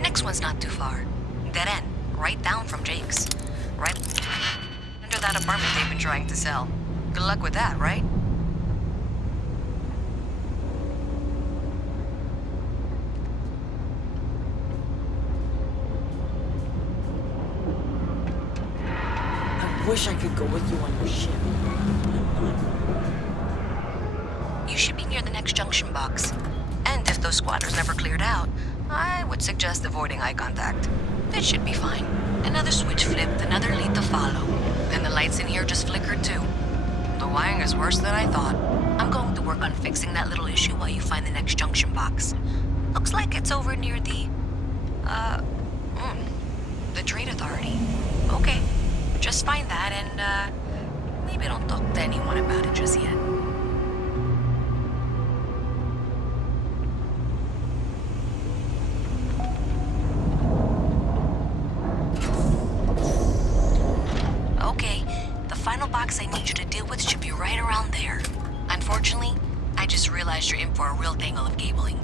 Next one's not too far. Dead end, right down from Jake's. Right under that apartment they've been trying to sell. Good luck with that, right? I wish I could go with you on your ship. You should be near the next junction box. And if those squatters never cleared out, I would suggest avoiding eye contact. That should be fine. Another switch flipped, another lead to follow. And the lights in here just flickered too. The wiring is worse than I thought. I'm going to work on fixing that little issue while you find the next junction box. Looks like it's over near the Trade Authority. Okay, just find that and, maybe don't talk to anyone about it just yet. Okay, the final box I need you to deal with should be right around there. Unfortunately, I just realized you're in for a real tangle of cabling.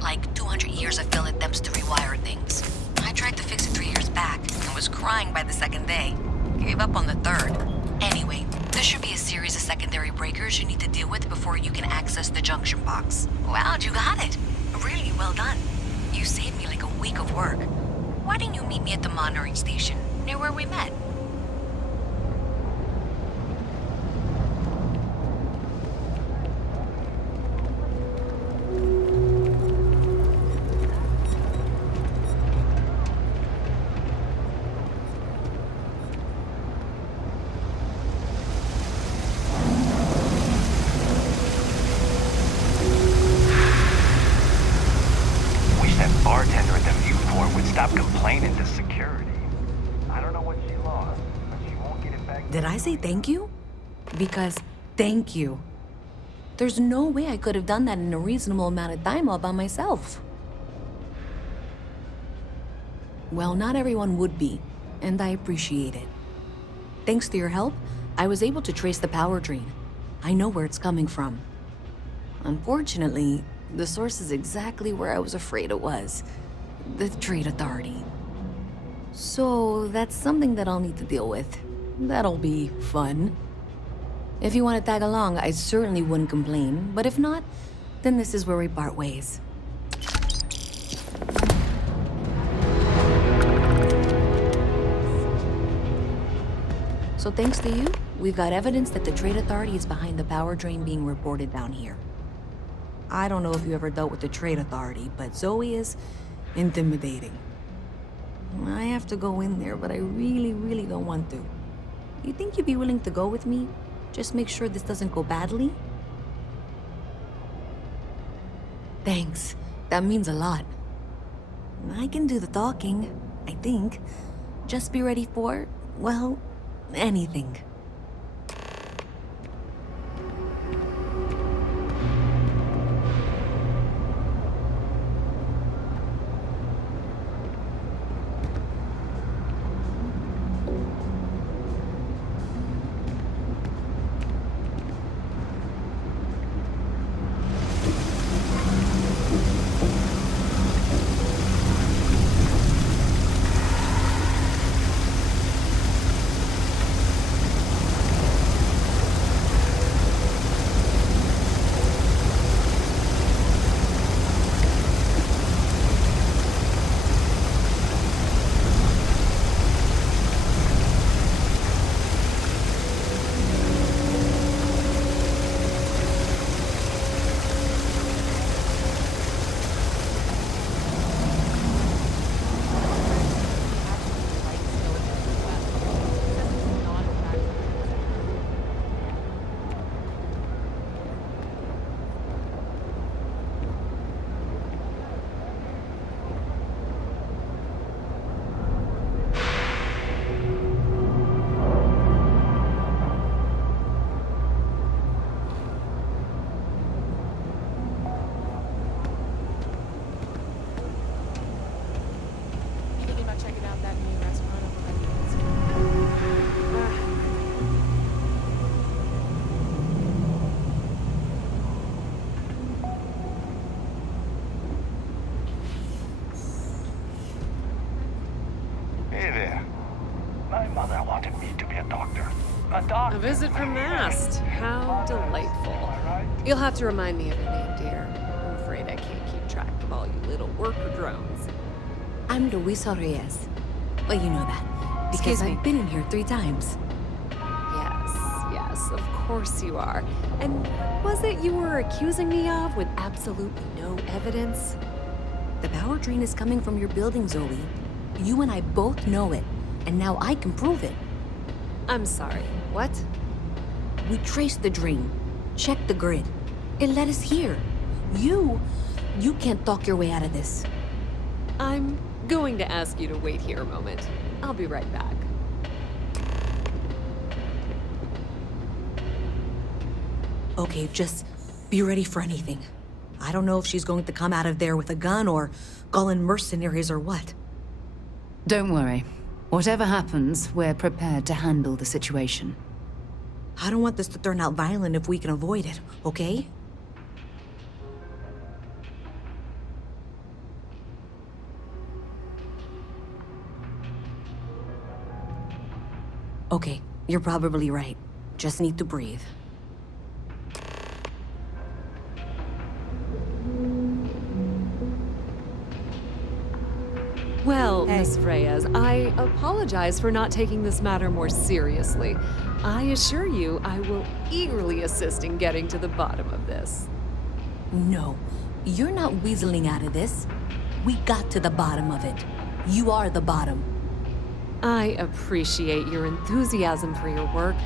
Like 200 years of fill attempts to rewire things. I tried to fix it 3 years back and was crying by the second day. Gave up on the third. Anyway, there should be a series of secondary breakers you need to deal with before you can access the junction box. Wow, you got it. Really well done. You saved me like a week of work. Why didn't you meet me at the monitoring station, near where we met? Bartender at the viewport would stop complaining to security. I don't know what she lost, but she won't get it back. Did I say thank you? Because thank you. There's no way I could have done that in a reasonable amount of time all by myself. Well, not everyone would be, and I appreciate it. Thanks to your help, I was able to trace the power drain. I know where it's coming from. Unfortunately, the source is exactly where I was afraid it was. The Trade Authority. So that's something that I'll need to deal with. That'll be fun. If you want to tag along, I certainly wouldn't complain. But if not, then this is where we part ways. So thanks to you, we've got evidence that the Trade Authority is behind the power drain being reported down here. I don't know if you ever dealt with the Trade Authority, but Zoe is intimidating. I have to go in there, but I really don't want to. You think you'd be willing to go with me? Just make sure this doesn't go badly? Thanks. That means a lot. I can do the talking, I think. Just be ready for, well, anything. Hey there. My mother wanted me to be a doctor. A doctor. A visit from Mast. How delightful. You'll have to remind me of your name, dear. I'm afraid I can't keep track of all you little worker drones. I'm Luisa Reyes. Well, you know that. Because Excuse me. I've been in here 3 times. Yes, of course you are. And what was it you were accusing me of with absolutely no evidence? The power drain is coming from your building, Zoe. You and I both know it, and now I can prove it. I'm sorry, what? We traced the drain, checked the grid. It led us here. You can't talk your way out of this. I'm going to ask you to wait here a moment. I'll be right back. Okay, just be ready for anything. I don't know if she's going to come out of there with a gun or call in mercenaries or what. Don't worry. Whatever happens, we're prepared to handle the situation. I don't want this to turn out violent if we can avoid it, okay? Okay, you're probably right. Just need to breathe. Well, Miss Reyes, I apologize for not taking this matter more seriously. I assure you, I will eagerly assist in getting to the bottom of this. No, you're not weaseling out of this. We got to the bottom of it. You are the bottom. I appreciate your enthusiasm for your work,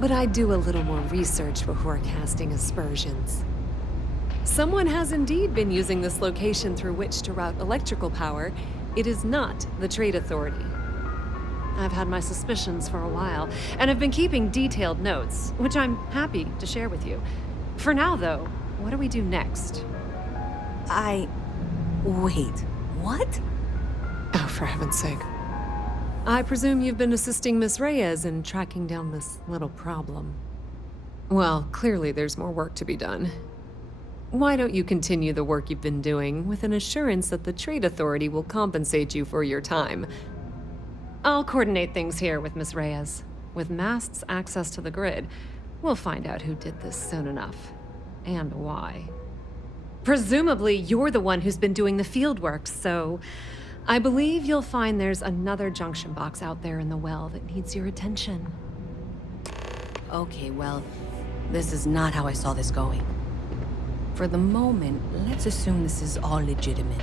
but I'd do a little more research before casting aspersions. Someone has indeed been using this location through which to route electrical power. It is not the Trade Authority. I've had my suspicions for a while, and have been keeping detailed notes, which I'm happy to share with you. For now, though, what do we do next? Wait, what? Oh, for heaven's sake. I presume you've been assisting Miss Reyes in tracking down this little problem. Well, clearly there's more work to be done. Why don't you continue the work you've been doing with an assurance that the Trade Authority will compensate you for your time? I'll coordinate things here with Miss Reyes. With Mast's access to the grid, we'll find out who did this soon enough. And why. Presumably, you're the one who's been doing the field work, so I believe you'll find there's another junction box out there in the well that needs your attention. Okay, well, this is not how I saw this going. For the moment, let's assume this is all legitimate.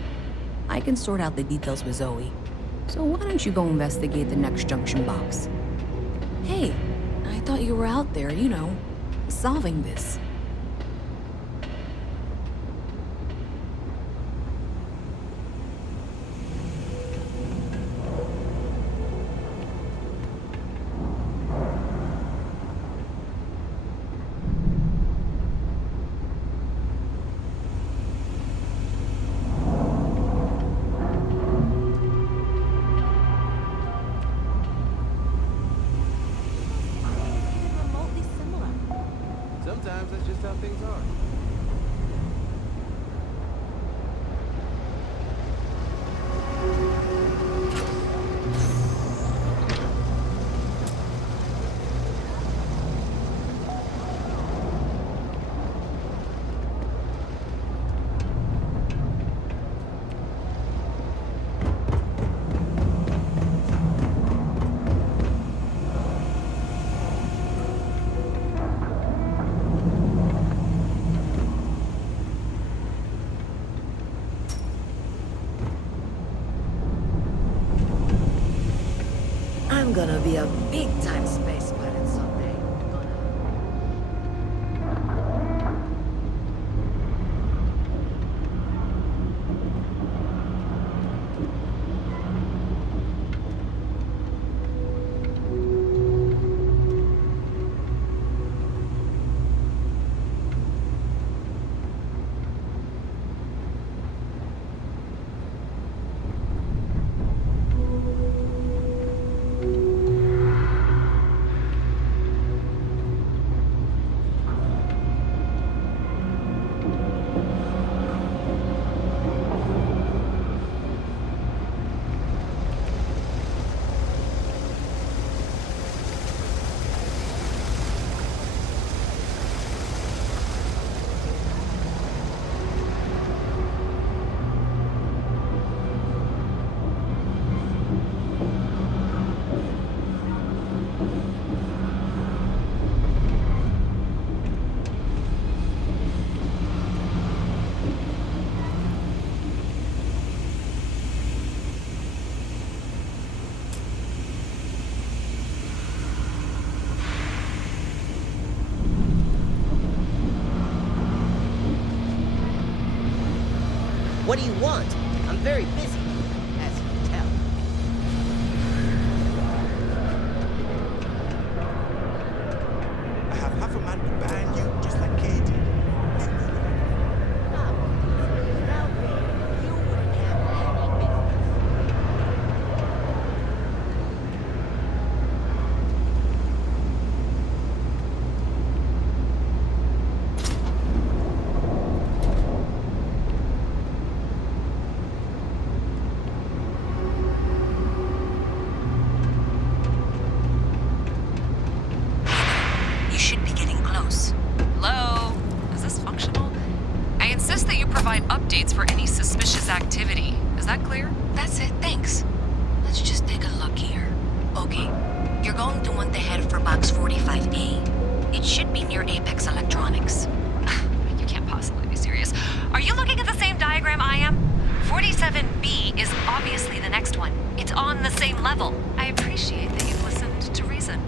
I can sort out the details with Zoe. So why don't you go investigate the next junction box? Hey, I thought you were out there, you know, solving this. Sometimes that's just how things are. I'm gonna be a big-time space pilot someday. What do you want? I'm very busy, as you can tell. I have half a man to ban you, just like Katie. You should be getting close. Hello? Is this functional? I insist that you provide updates for any suspicious activity. Is that clear? That's it, thanks. Let's just take a look here. Okay, you're going to want to head for box 45A. It should be near Apex Electronics. You can't possibly be serious. Are you looking at the same diagram I am? 47B is obviously the next one. It's on the same level. I appreciate that you've listened to reason.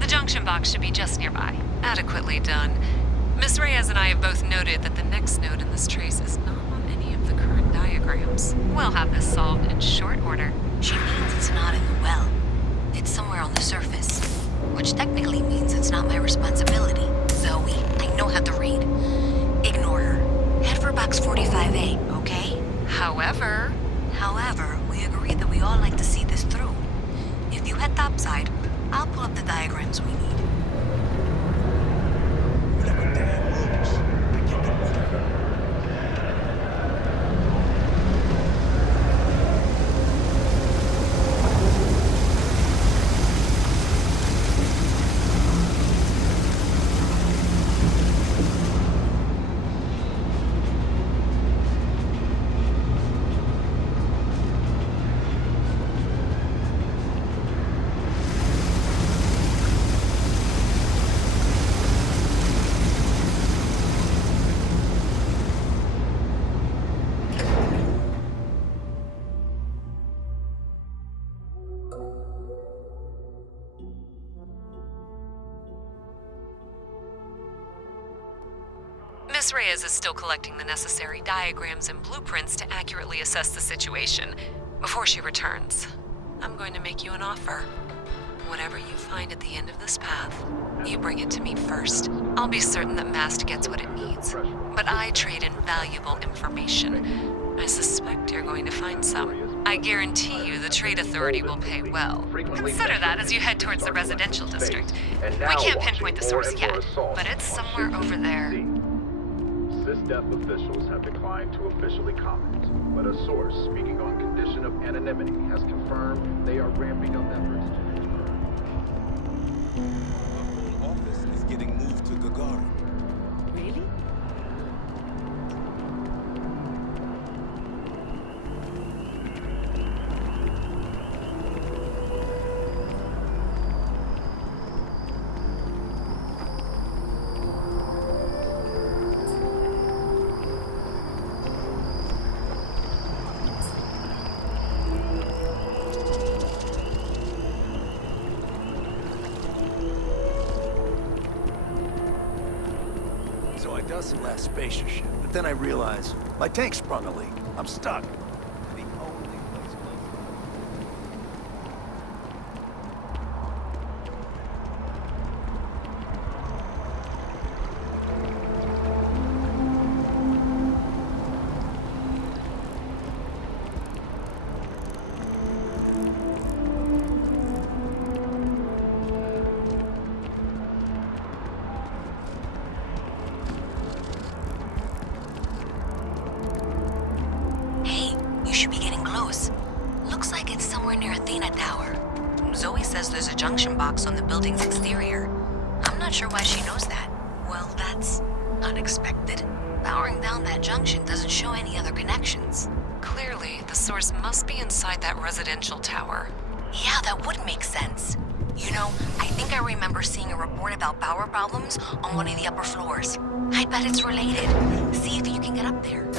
The junction box should be just nearby. Adequately done. Miss Reyes and I have both noted that the next node in this trace is not on any of the current diagrams. We'll have this solved in short order. She means it's not in the well. It's somewhere on the surface. Which technically means it's not my responsibility. Zoe, I know how to read. Ignore her. Head for box 45A, okay? However, we agreed that we all like to see this through. If you head topside, I'll pull up the diagrams we need. Miss Reyes is still collecting the necessary diagrams and blueprints to accurately assess the situation. Before she returns, I'm going to make you an offer. Whatever you find at the end of this path, you bring it to me first. I'll be certain that Mast gets what it needs. But I trade in valuable information. I suspect you're going to find some. I guarantee you the Trade Authority will pay well. Consider that as you head towards the residential district. We can't pinpoint the source yet, but it's somewhere over there. SysDef officials have declined to officially comment, but a source speaking on condition of anonymity has confirmed they are ramping up efforts to return. The whole office is getting moved to Gagarin. Really? Dust the last spacer ship, but then I realized my tank sprung a leak. I'm stuck. junction box on the building's exterior. I'm not sure why she knows that. Well, that's unexpected. Powering down that junction doesn't show any other connections. Clearly, the source must be inside that residential tower. Yeah, that would make sense. You know, I think I remember seeing a report about power problems on one of the upper floors. I bet it's related. See if you can get up there.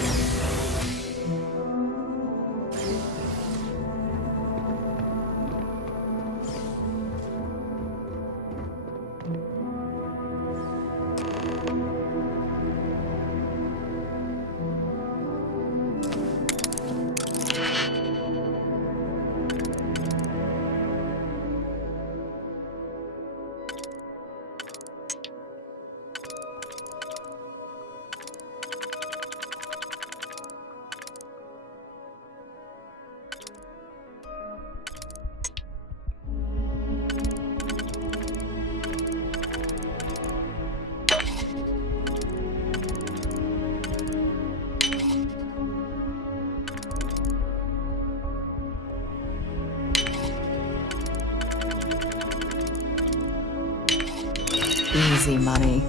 Easy money.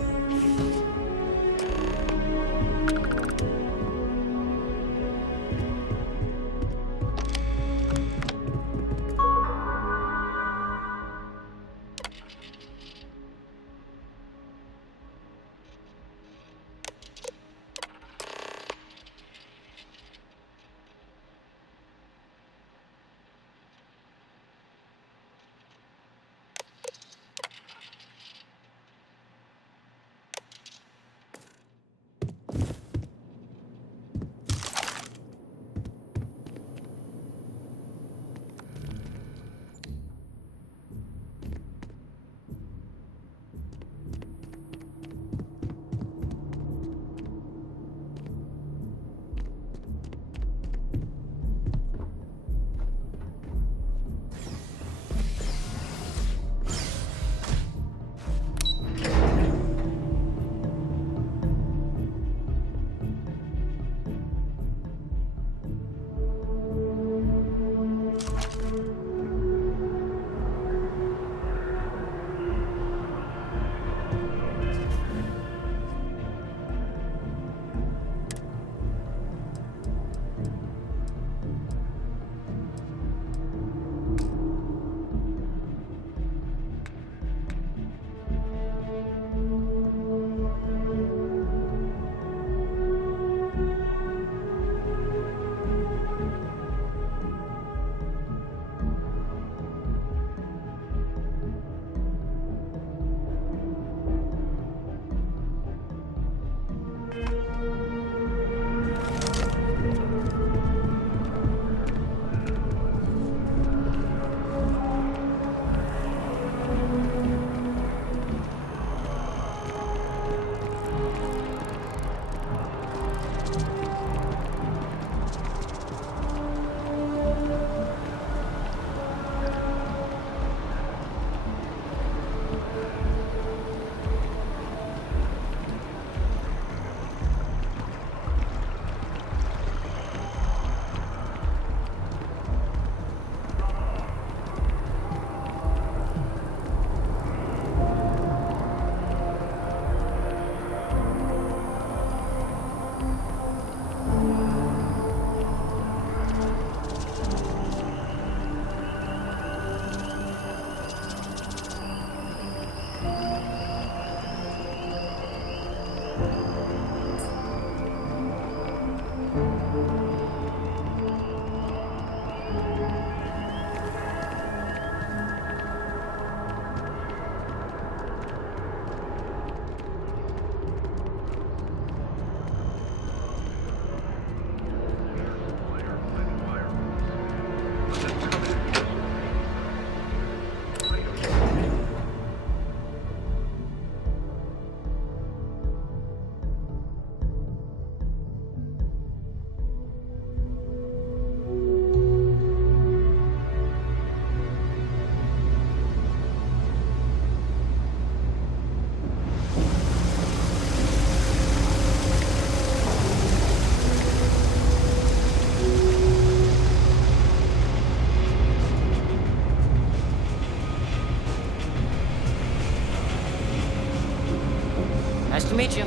Nice to meet you.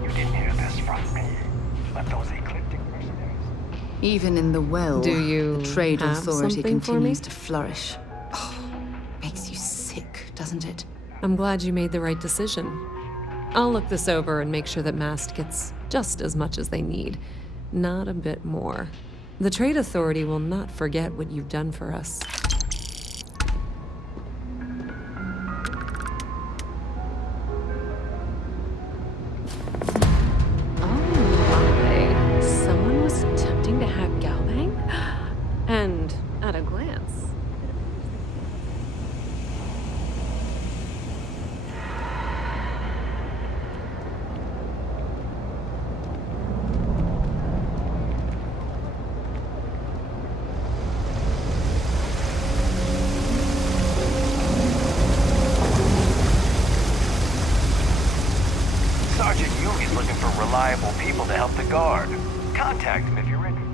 You didn't hear this from me, but those ecliptic mercenaries. Even in the well, Do you the trade have authority something for me? continues to flourish. Oh, makes you sick, doesn't it? I'm glad you made the right decision. I'll look this over and make sure that Mast gets just as much as they need, not a bit more. The Trade Authority will not forget what you've done for us. Oh my, someone was attempting to hack Galbank? And at a glance. people to help the guard. Contact him if you're interested.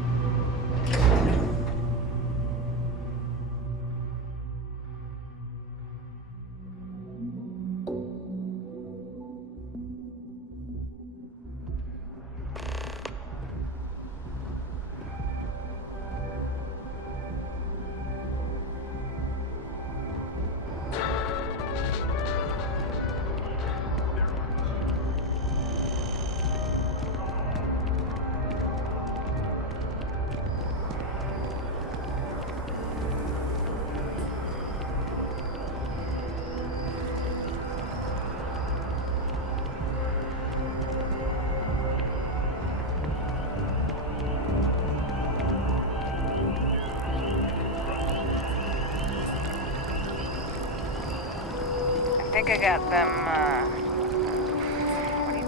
I think I got them,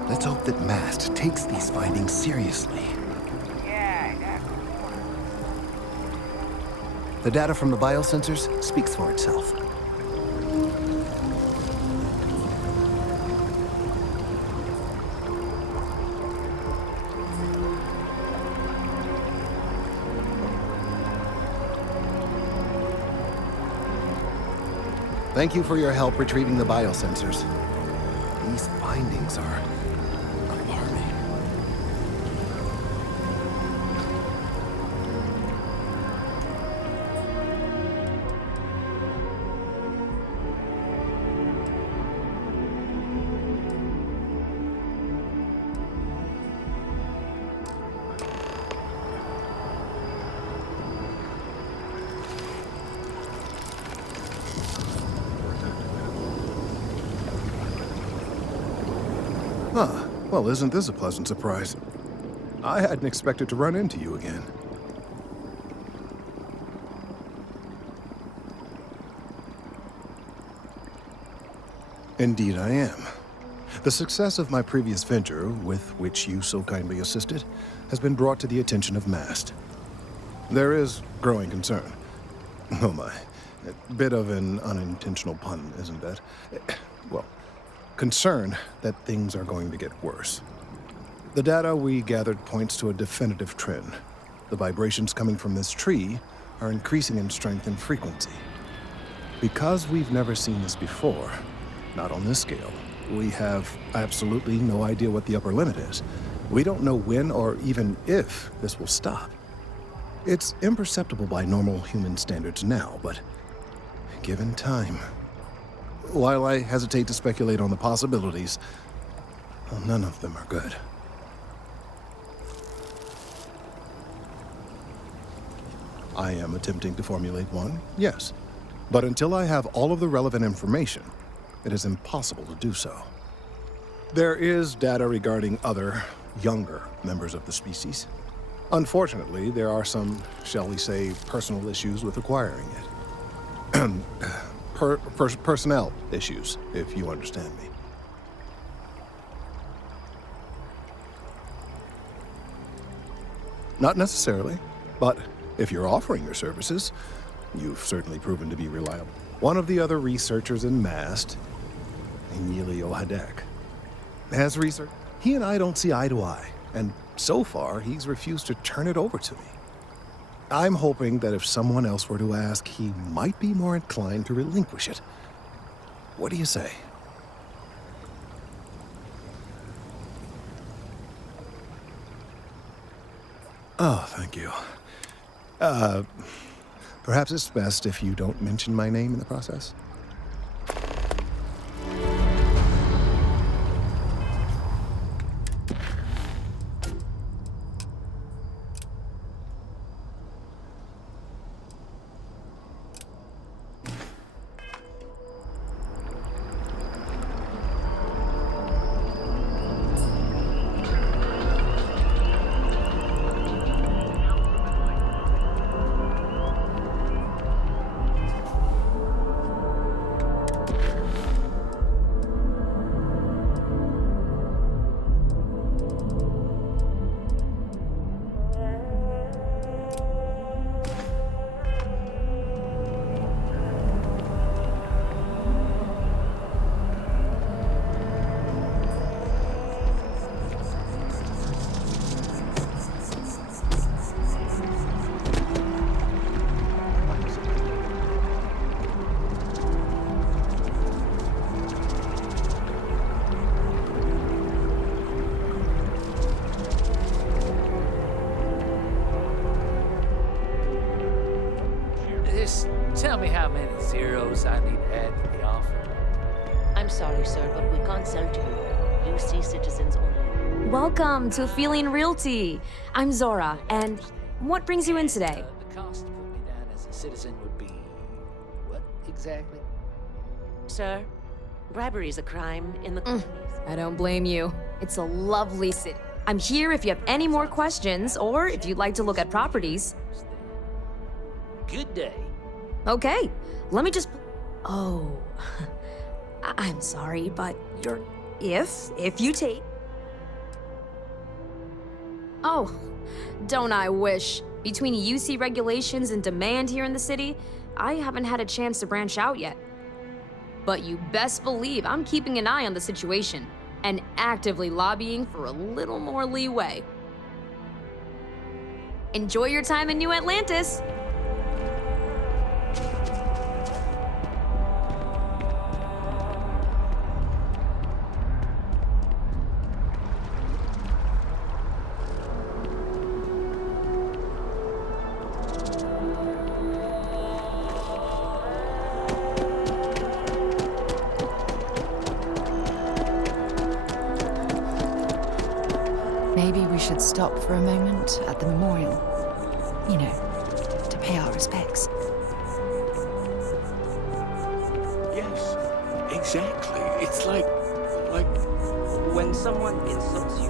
Let's hope that MAST takes these findings seriously. yeah, I got The data from the biosensors speaks for itself. Thank you for your help retrieving the biosensors. These findings are alarming. Huh. Well, isn't this a pleasant surprise? I hadn't expected to run into you again. Indeed I am. The success of my previous venture, with which you so kindly assisted, has been brought to the attention of MAST. There is growing concern. Oh my. A bit of an unintentional pun, isn't it? Well, concern that things are going to get worse. The data we gathered points to a definitive trend. The vibrations coming from this tree are increasing in strength and frequency. Because we've never seen this before, not on this scale, we have absolutely no idea what the upper limit is. We don't know when or even if this will stop. It's imperceptible by normal human standards now, but given time... While I hesitate to speculate on the possibilities, well, none of them are good. I am attempting to formulate one, yes. But until I have all of the relevant information, it is impossible to do so. There is data regarding other, younger members of the species. Unfortunately, there are some, shall we say, personal issues with acquiring it. Personnel issues, if you understand me. Not necessarily, but if you're offering your services, you've certainly proven to be reliable. One of the other researchers in MAST, Emilio Hadek, has research. He and I don't see eye to eye, and so far he's refused to turn it over to me. I'm hoping that if someone else were to ask, he might be more inclined to relinquish it. What do you say? Oh, thank you. Perhaps it's best if you don't mention my name in the process? Just tell me how many zeros I need to add to the offer. I'm sorry, sir, but we can't sell to you. UC citizens only. Welcome to Feeling Realty. I'm Zora, and what brings you in today? The cost to put me down as a citizen would be... what exactly? Sir, bribery is a crime in the colonies. I don't blame you. It's a lovely city. I'm here if you have any more questions, or if you'd like to look at properties. Good day. Okay, let me just... Oh, I'm sorry, but you're... If you take... Oh, don't I wish. Between UC regulations and demand here in the city, I haven't had a chance to branch out yet. But you best believe I'm keeping an eye on the situation and actively lobbying for a little more leeway. Enjoy your time in New Atlantis! Maybe we should stop for a moment at the memorial. You know, to pay our respects. Yes, exactly. It's like... When someone insults you,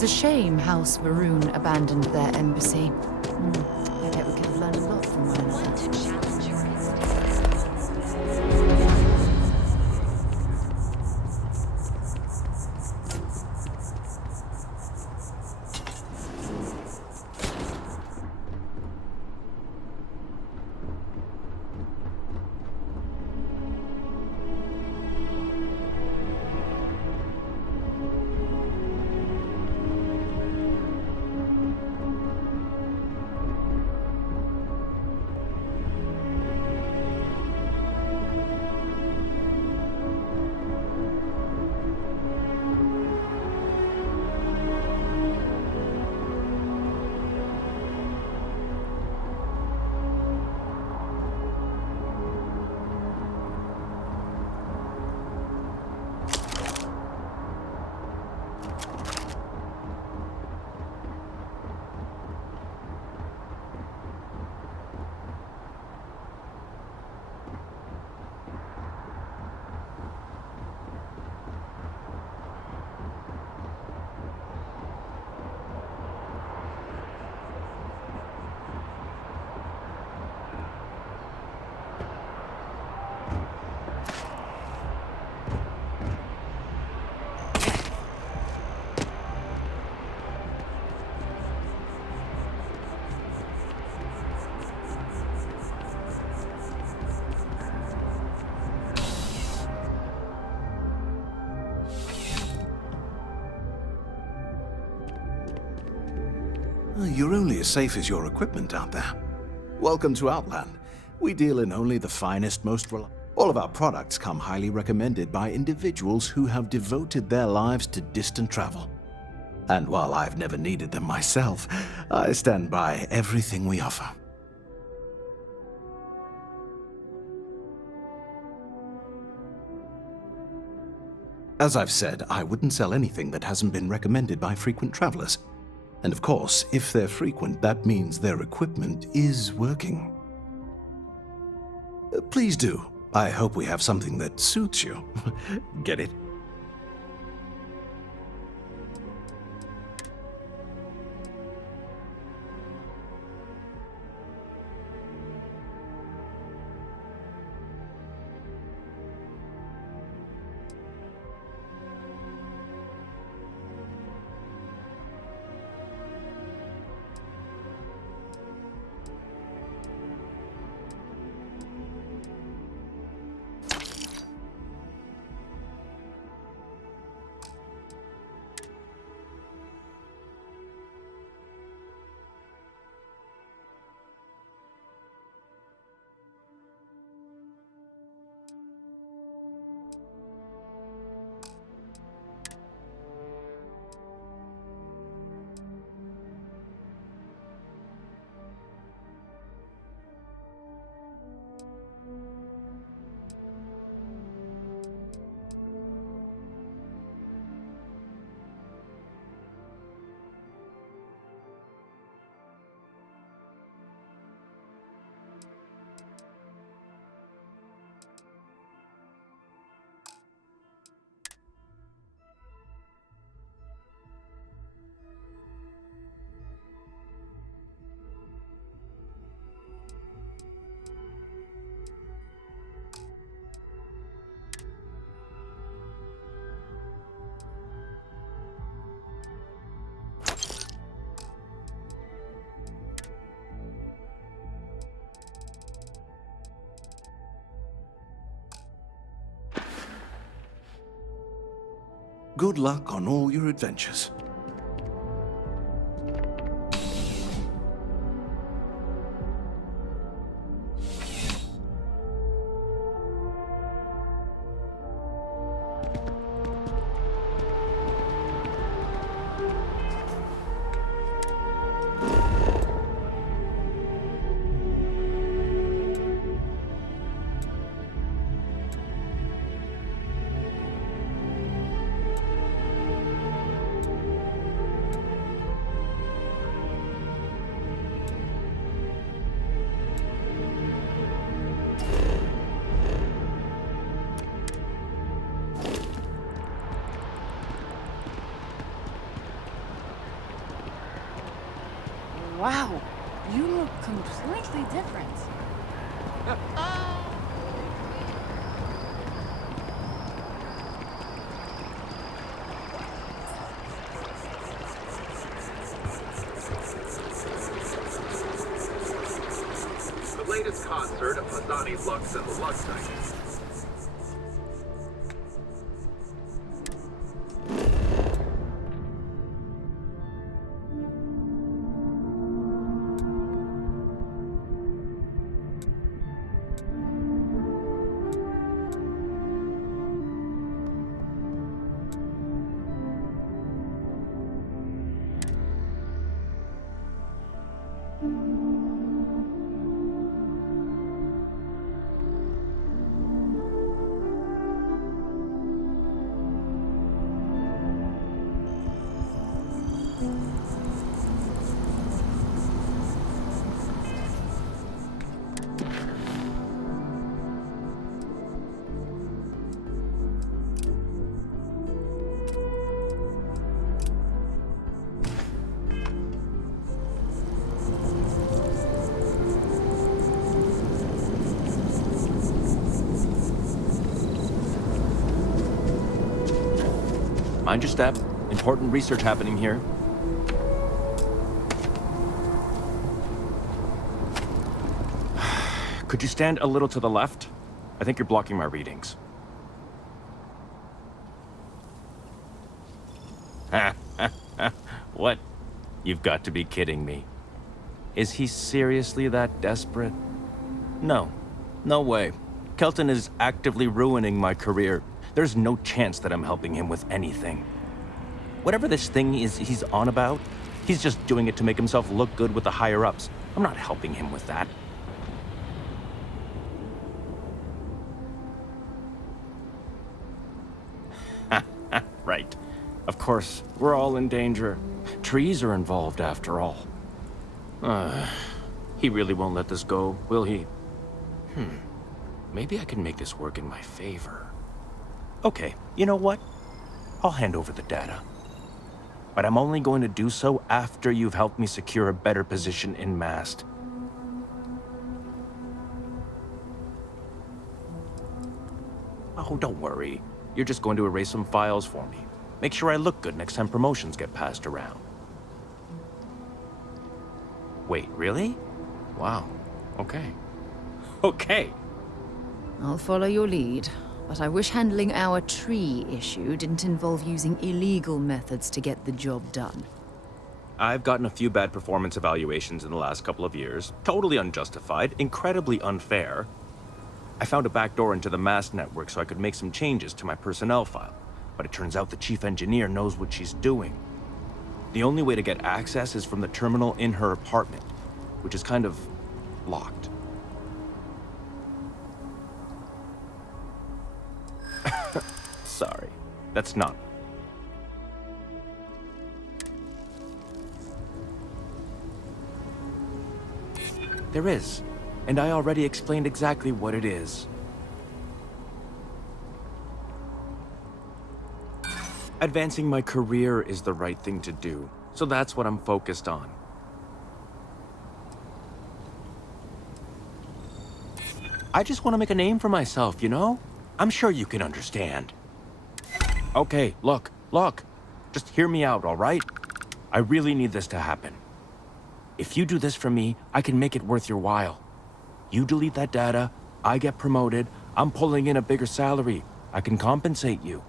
It's a shame House Varun abandoned their embassy. I bet we could have learned a lot from one another. You're only as safe as your equipment out there. Welcome to Outland. We deal in only the finest, most reliable. All of our products come highly recommended by individuals who have devoted their lives to distant travel. And while I've never needed them myself, I stand by everything we offer. As I've said, I wouldn't sell anything that hasn't been recommended by frequent travelers. And of course, if they're frequent, that means their equipment is working. Please do. I hope we have something that suits you. Get it? Good luck on all your adventures. Wow, you look completely different. The latest concert of Hazani Lux and the Lux Knights. Mind your step. Important research happening here. Could you stand a little to the left? I think you're blocking my readings. What? You've got to be kidding me. Is he seriously that desperate? No. No way. Kelton is actively ruining my career. There's no chance that I'm helping him with anything. Whatever this thing is he's on about, he's just doing it to make himself look good with the higher-ups. I'm not helping him with that. Right. Of course, we're all in danger. Trees are involved after all. He really won't let this go, will he? Maybe I can make this work in my favor. Okay, you know what? I'll hand over the data. But I'm only going to do so after you've helped me secure a better position in MAST. Oh, don't worry. You're just going to erase some files for me. Make sure I look good next time promotions get passed around. Wait, really? Wow. Okay. Okay. I'll follow your lead, but I wish handling our tree issue didn't involve using illegal methods to get the job done. I've gotten a few bad performance evaluations in the last couple of years. Totally unjustified, incredibly unfair. I found a backdoor into the MAST network so I could make some changes to my personnel file. But it turns out the chief engineer knows what she's doing. The only way to get access is from the terminal in her apartment, which is kind of locked. Sorry, that's not. There is, and I already explained exactly what it is. Advancing my career is the right thing to do, so that's what I'm focused on. I just want to make a name for myself, you know? I'm sure you can understand. Okay, look. Just hear me out, all right? I really need this to happen. If you do this for me, I can make it worth your while. You delete that data, I get promoted, I'm pulling in a bigger salary. I can compensate you.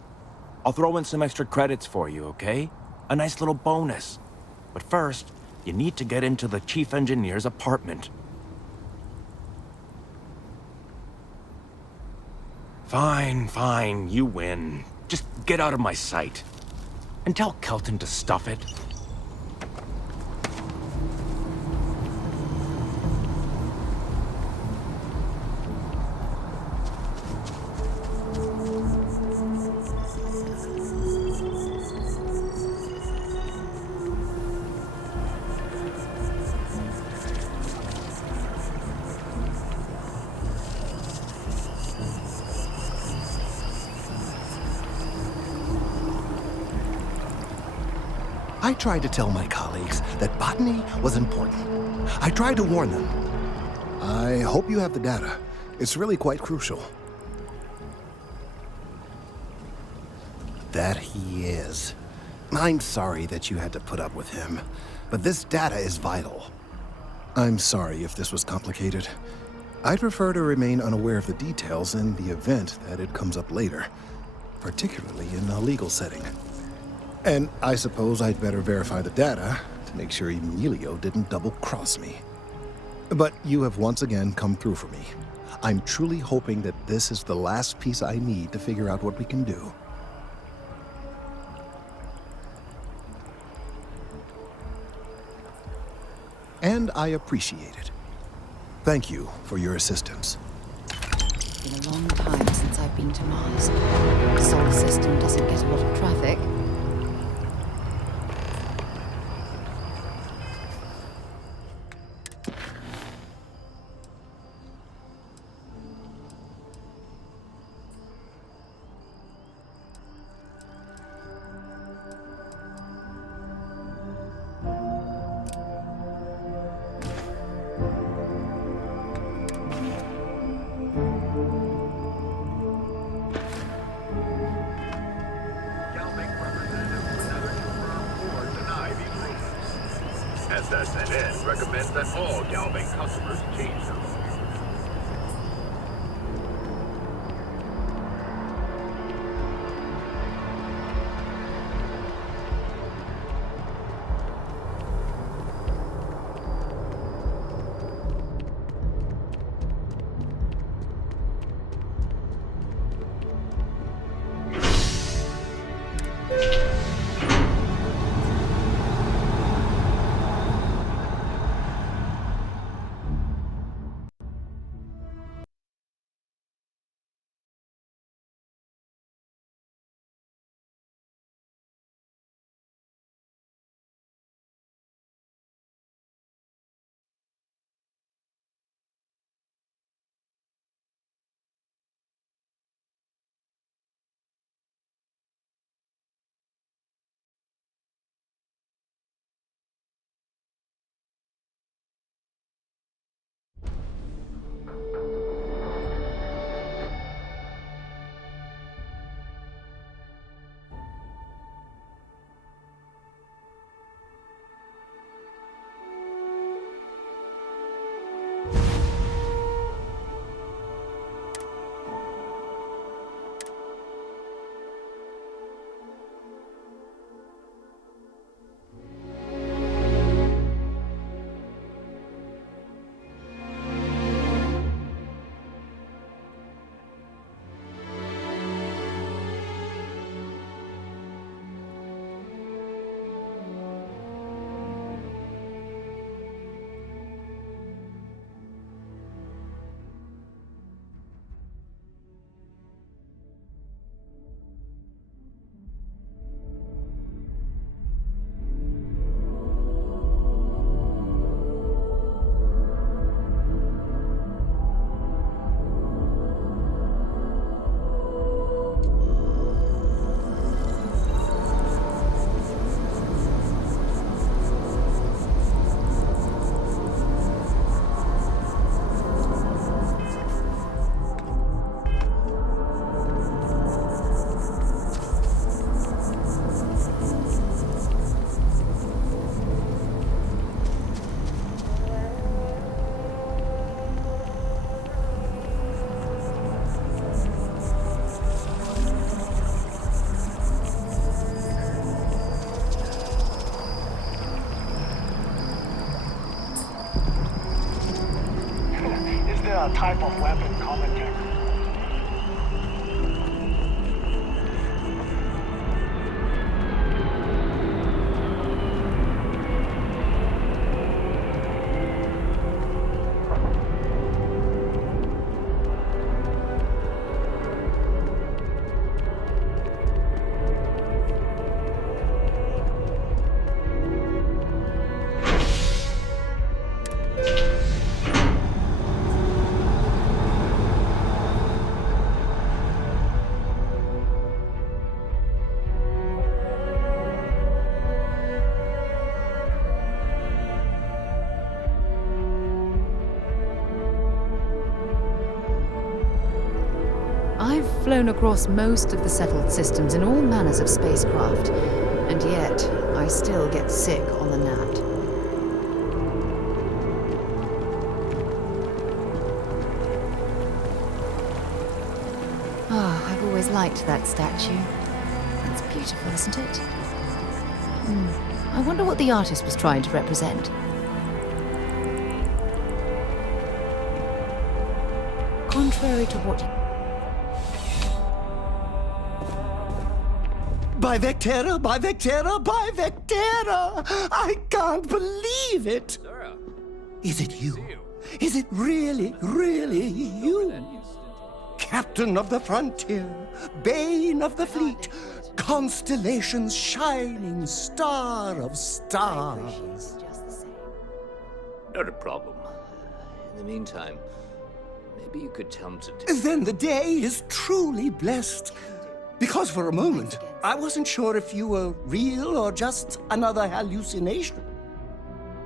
I'll throw in some extra credits for you, okay? A nice little bonus. But first, you need to get into the chief engineer's apartment. Fine, you win. Just get out of my sight. And tell Kelton to stuff it. I tried to tell my colleagues that botany was important. I tried to warn them. I hope you have the data. It's really quite crucial. That he is. I'm sorry that you had to put up with him, but this data is vital. I'm sorry if this was complicated. I'd prefer to remain unaware of the details in the event that it comes up later, particularly in a legal setting. And I suppose I'd better verify the data to make sure Emilio didn't double-cross me. But you have once again come through for me. I'm truly hoping that this is the last piece I need to figure out what we can do. And I appreciate it. Thank you for your assistance. It's been a long time since I've been to Mars. The solar system doesn't get a lot of traffic. SSNN recommends that all Galbank customers change them. A type of weapon commentary. flown across most of the settled systems in all manners of spacecraft, and yet I still get sick on the gnat. I've always liked that statue. It's beautiful, isn't it? I wonder what the artist was trying to represent. Contrary to what Bivectera, Bivectera, Bivectera! I can't believe it! Is it you? Is it really, really you? Captain of the frontier, bane of the fleet, constellation's shining star of stars. Not a problem. In the meantime, maybe you could tell him to... Then the day is truly blessed. Because for a moment, I wasn't sure if you were real or just another hallucination.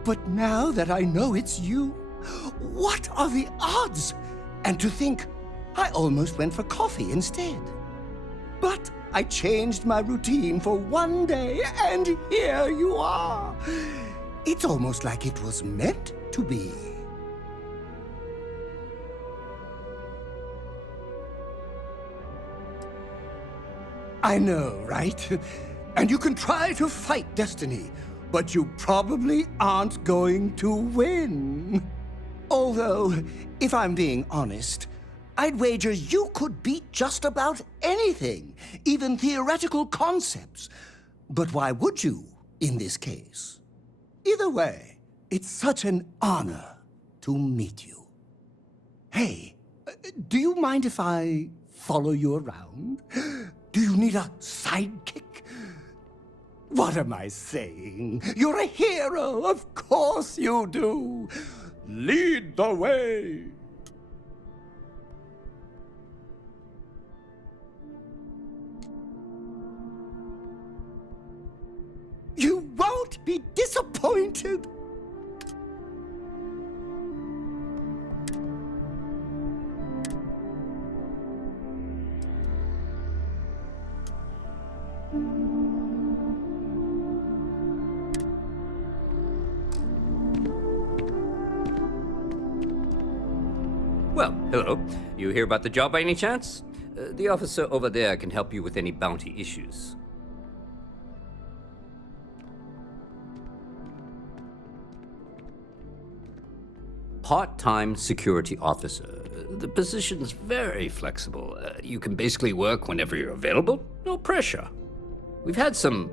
But now that I know it's you, what are the odds? And to think, I almost went for coffee instead. But I changed my routine for one day, and here you are. It's almost like it was meant to be. I know, right? And you can try to fight destiny, but you probably aren't going to win. Although, if I'm being honest, I'd wager you could beat just about anything, even theoretical concepts. But why would you, in this case? Either way, it's such an honor to meet you. Hey, do you mind if I follow you around? Do you need a sidekick? What am I saying? You're a hero, of course you do. Lead the way. You won't be disappointed. Well, hello. You hear about the job by any chance? The officer over there can help you with any bounty issues. Part-time security officer. The position's very flexible. You can basically work whenever you're available. No pressure. We've had some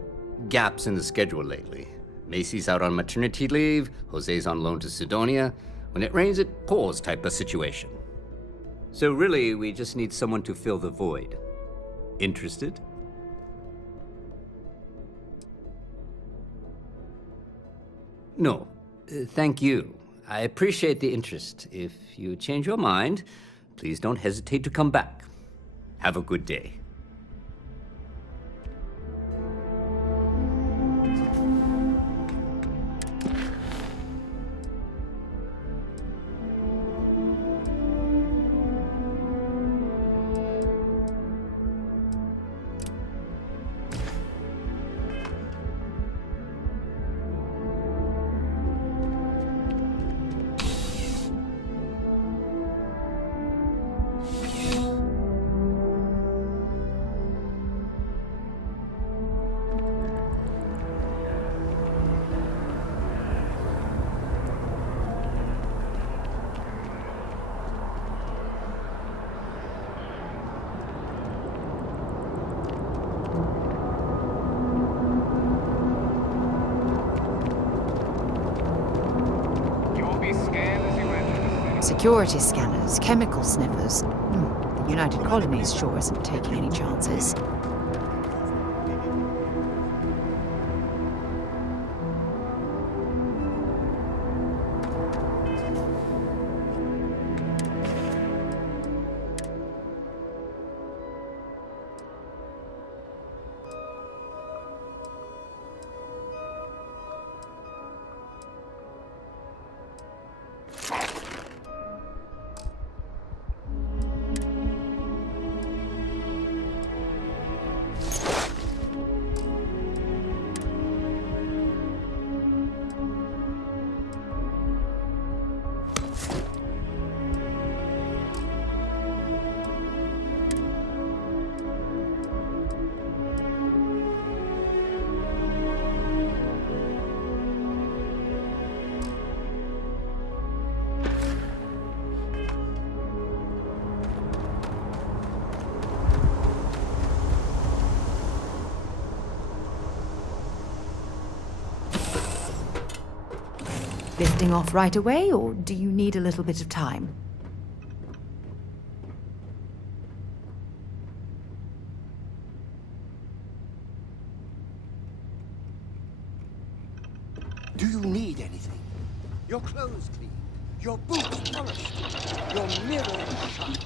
gaps in the schedule lately. Macy's out on maternity leave, Jose's on loan to Sidonia. When it rains, it pours type of situation. So really, we just need someone to fill the void. Interested? No. Thank you. I appreciate the interest. If you change your mind, please don't hesitate to come back. Have a good day. Security scanners, chemical sniffers. The United Colonies sure isn't taking any chances. Lifting off right away, or do you need a little bit of time? Do you need anything? Your clothes clean, your boots polished, your mirror shine.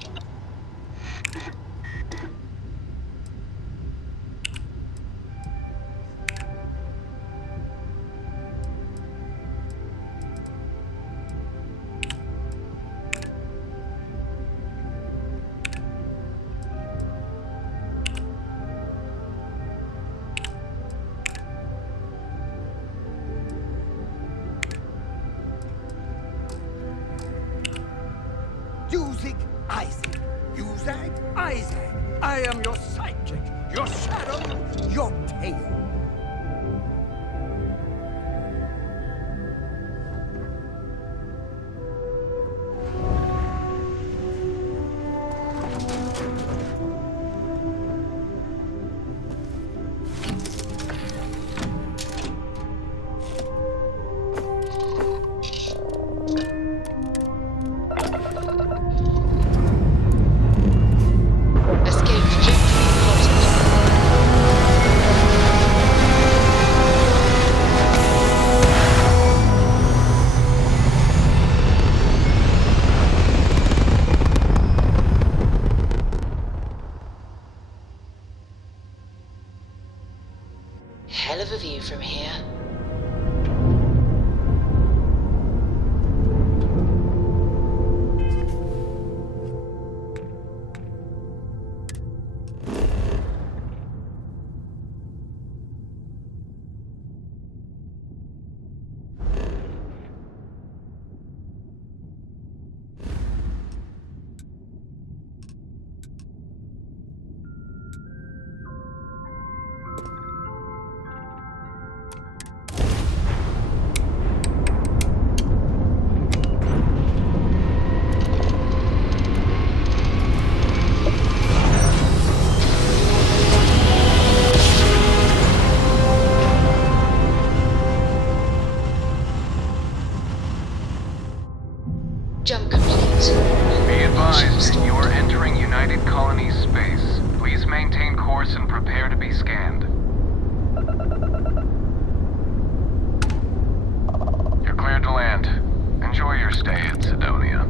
Usig Isaac. Usag Isaac. I am your sidekick, your shadow, your tail. Hell of a view from here. Jump complete. Be advised, you are entering United Colonies space. Please maintain course and prepare to be scanned. You're cleared to land. Enjoy your stay at Sidonia.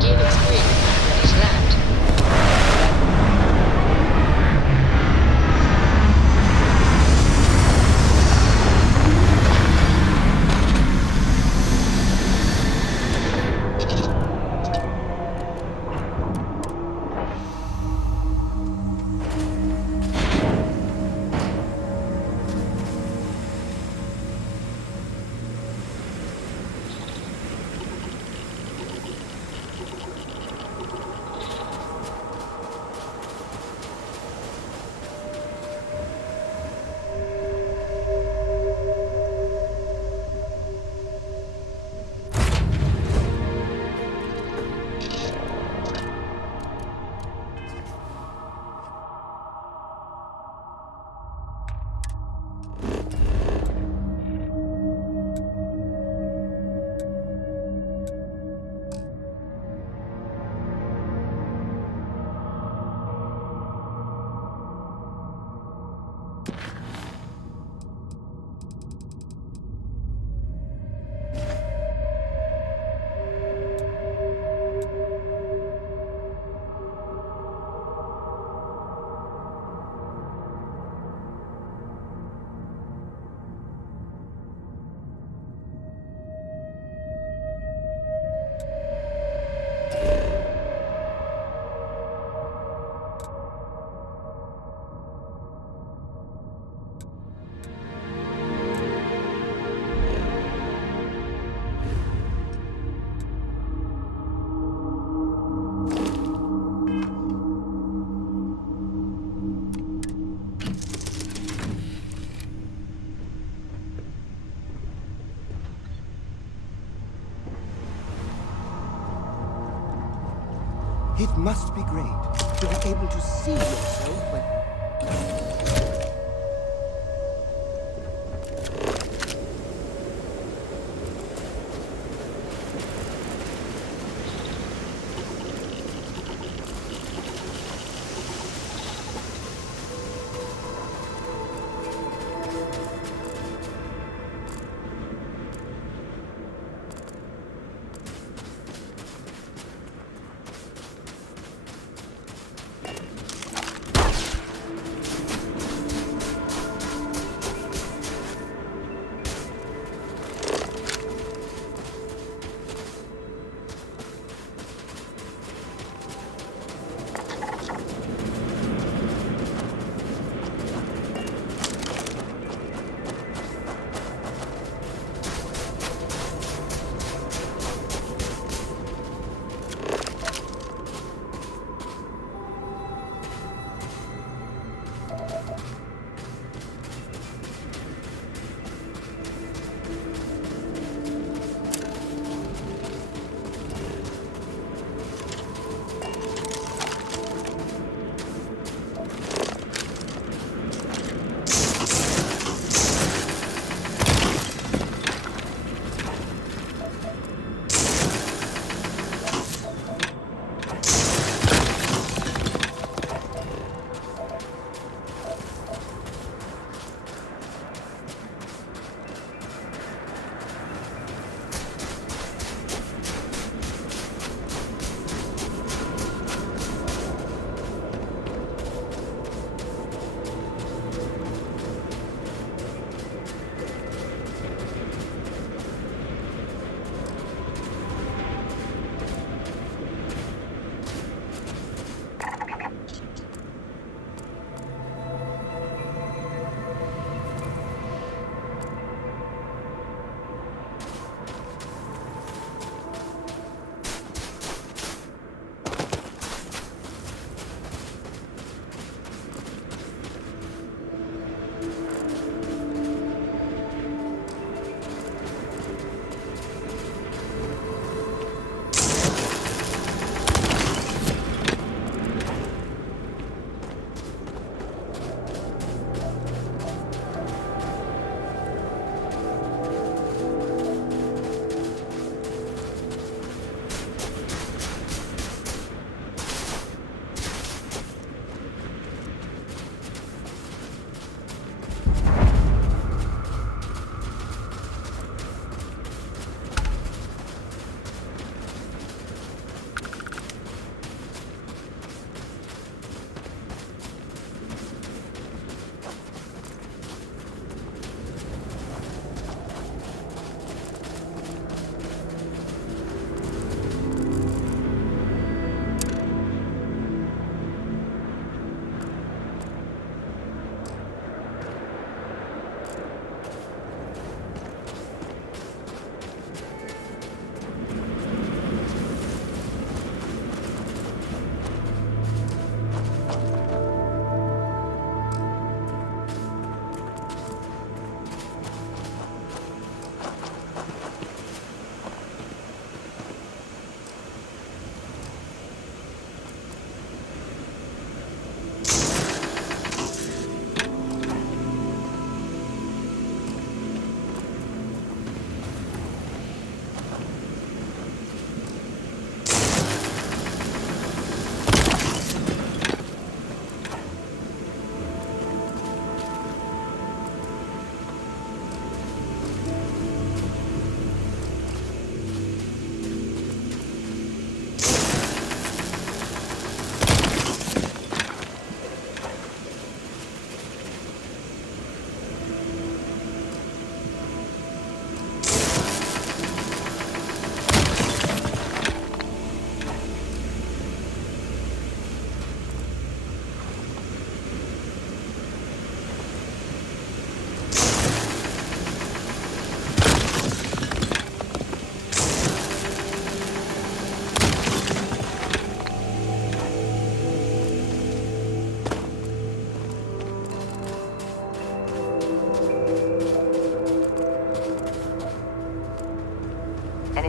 Gearix 3, ready to land. It must be great to be able to see yourself when...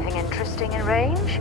Anything interesting in range?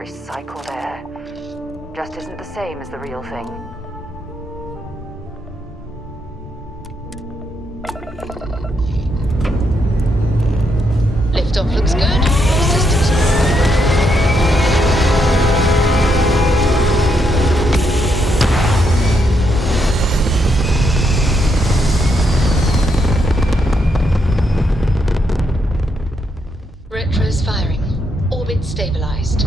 Recycled air. Just isn't the same as the real thing. Liftoff looks good. All systems go. Retros firing. Orbit stabilized.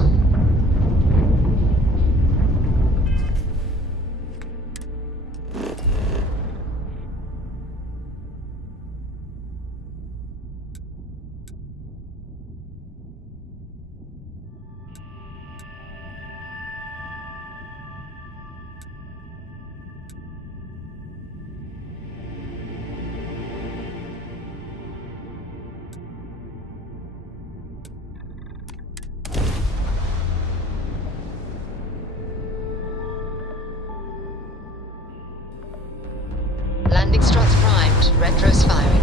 Landing struts primed. Retros firing.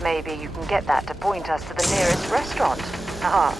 Maybe you can get that to point us to the nearest restaurant. Ah.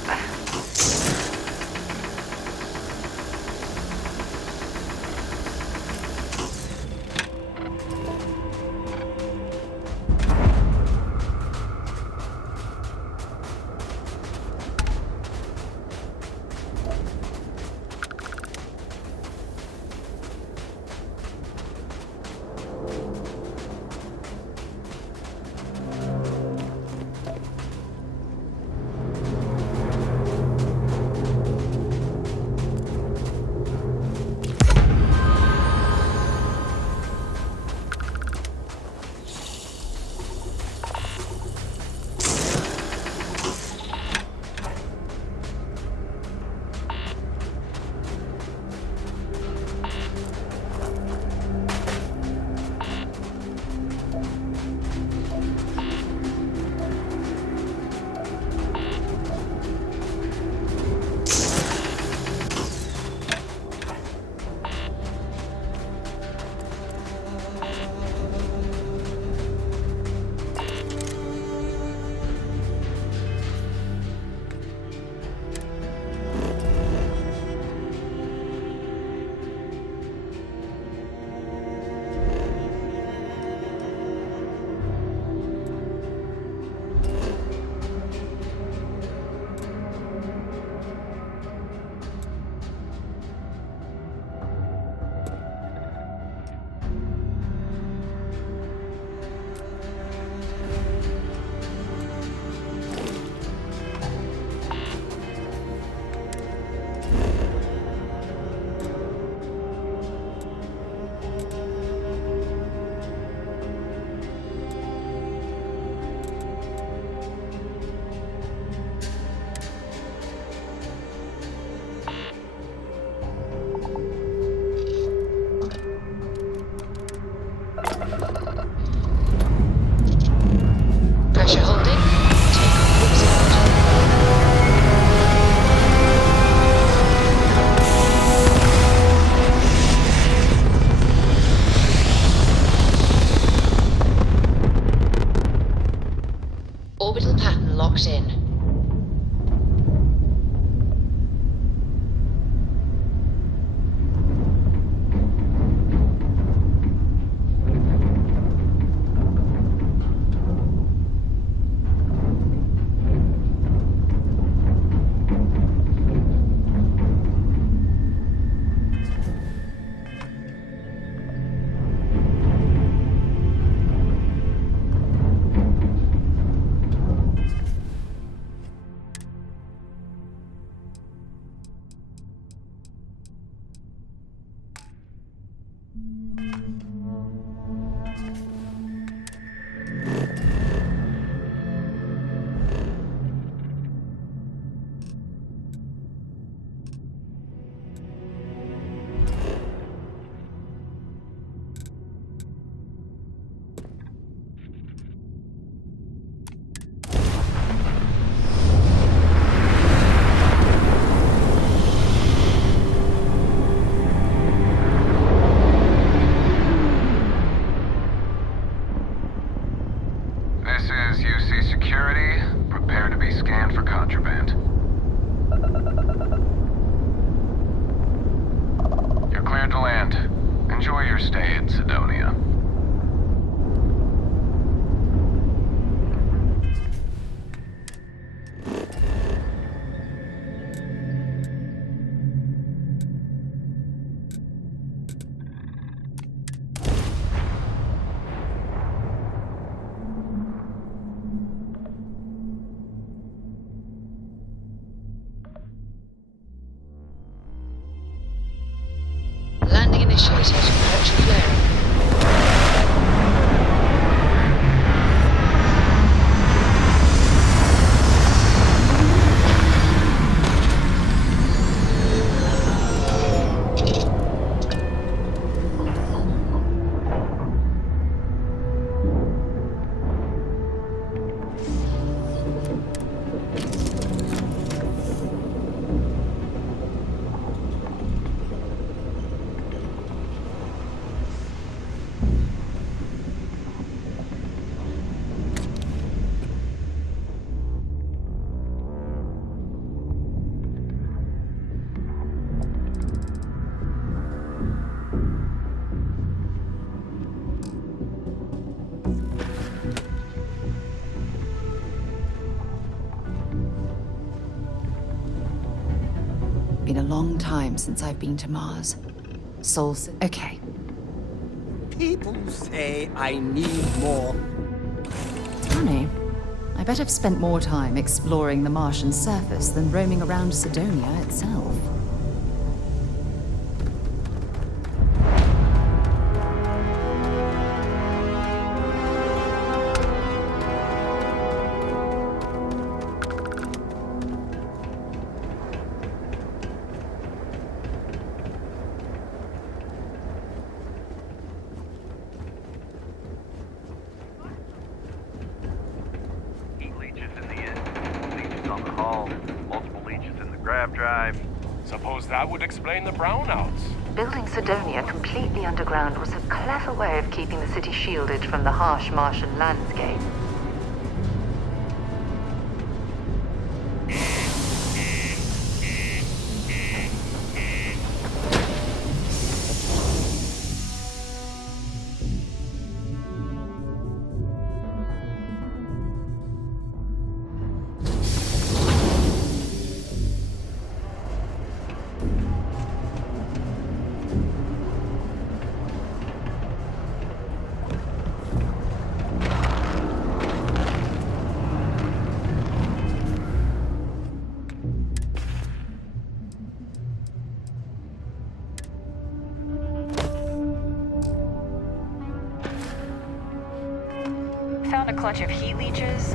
locked in. This is UC Security. Prepare to be scanned for contraband. You're cleared to land. Enjoy your stay in Sidonia. Landing initiated. Approach clearing. Been a long time since I've been to Mars. Okay. People say I need more. Funny. I bet I've spent more time exploring the Martian surface than roaming around Sidonia itself. On the hull, multiple leeches in the grav drive. Suppose that would explain the brownouts. Building Sidonia completely underground was a clever way of keeping the city shielded from the harsh Martian landscape. Found a clutch of heat leeches,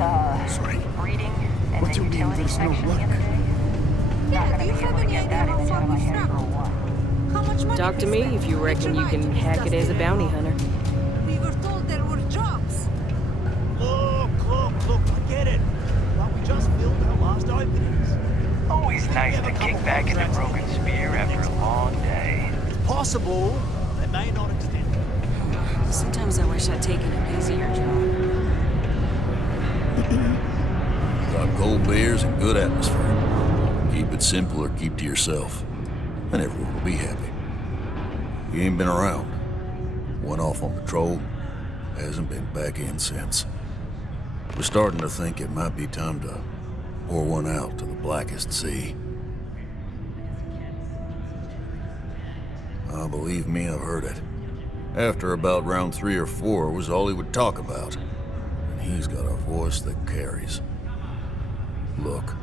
breeding, and What the do you mean utility there's no section the luck? other day. Yeah, do you have any idea how far we've traveled? How much money Talk to me if you reckon you can hack it as a bounty hunter. We were told there were jobs. Look, I get it. But we just filled our last openings. Always nice to kick back in the broken spear after a long day. It's possible they may not extend. Sometimes I wish I'd taken an easier job. I'm beers and good atmosphere. Keep it simple or keep to yourself, and everyone will be happy. He ain't been around. Went off on patrol, hasn't been back in since. We're starting to think it might be time to pour one out to the blackest sea. Believe me, I've heard it. After about round 3 or 4 was all he would talk about. And he's got a voice that carries. Look,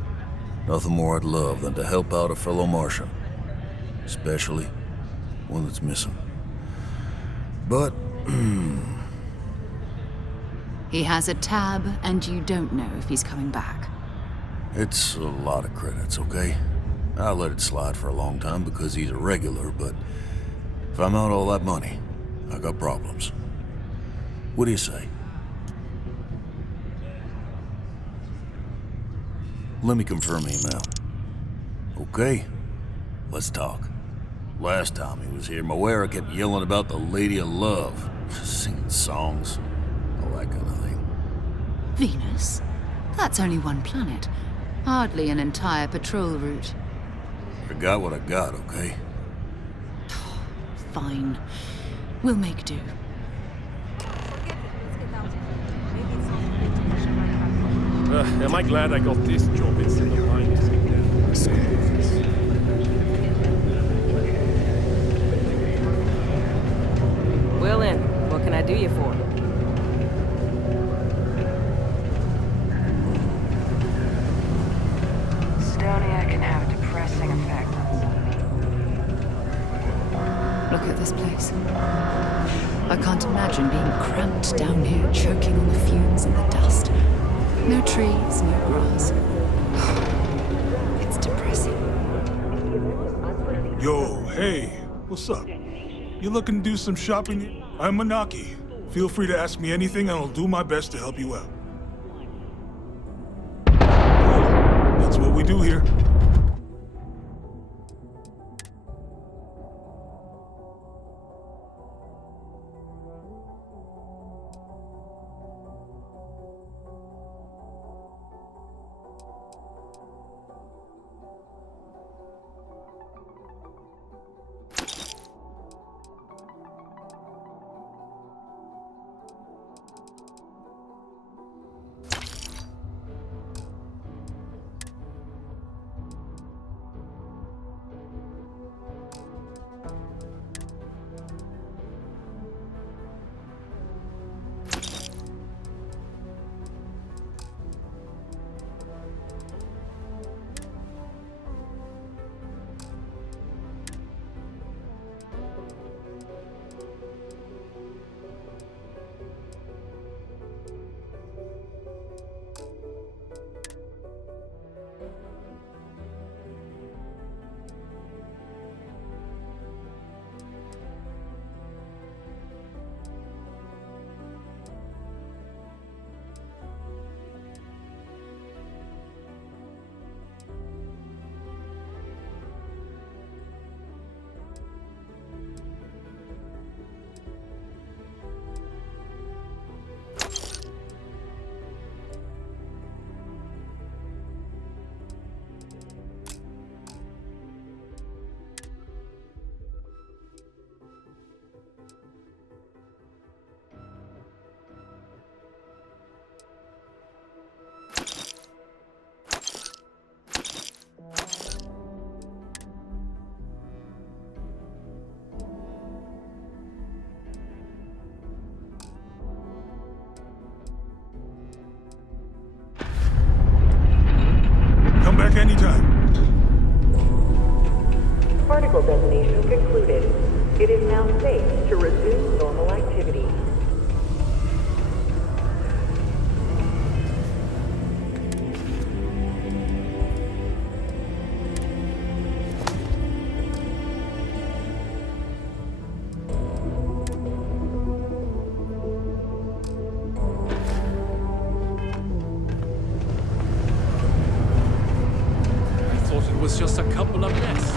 nothing more I'd love than to help out a fellow Martian. Especially one that's missing. But, He has a tab, and you don't know if he's coming back. it's a lot of credits, okay? I let it slide for a long time because he's a regular, but if I'm out all that money, I got problems. What do you say? Let me confirm him out. Okay, let's talk. Last time he was here, Moira kept yelling about the Lady of Love, singing songs, all that kind of thing. Venus? That's only one planet. Hardly an entire patrol route. I got what I got, okay? Fine. We'll make do. Am I glad I got this job instead of mine? Will in. What can I do you for? Estonia can have a depressing effect on somebody. Look at this place. I can't imagine being cramped down here, choking on the fumes and the dust. No trees, no grass. It's depressing. Yo, hey, what's up? You looking to do some shopping? I'm Manaki. Feel free to ask me anything and I'll do my best to help you out. That's what we do here. Come back anytime. Particle detonation concluded. It is now safe to resume normal activity. It was just a couple of nests.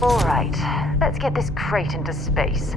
All right, let's get this crate into space.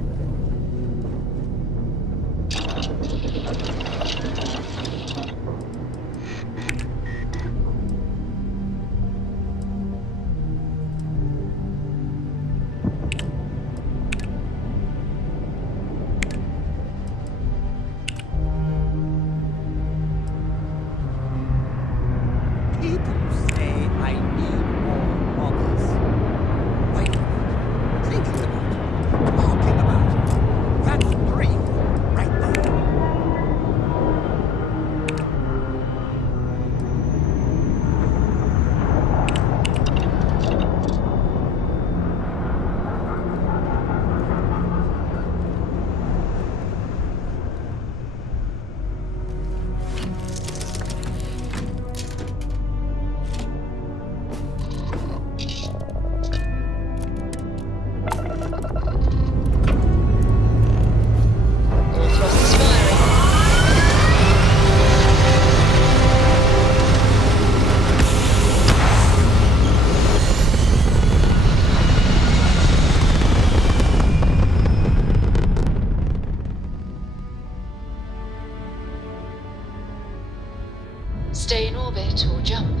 Stay in orbit or jump.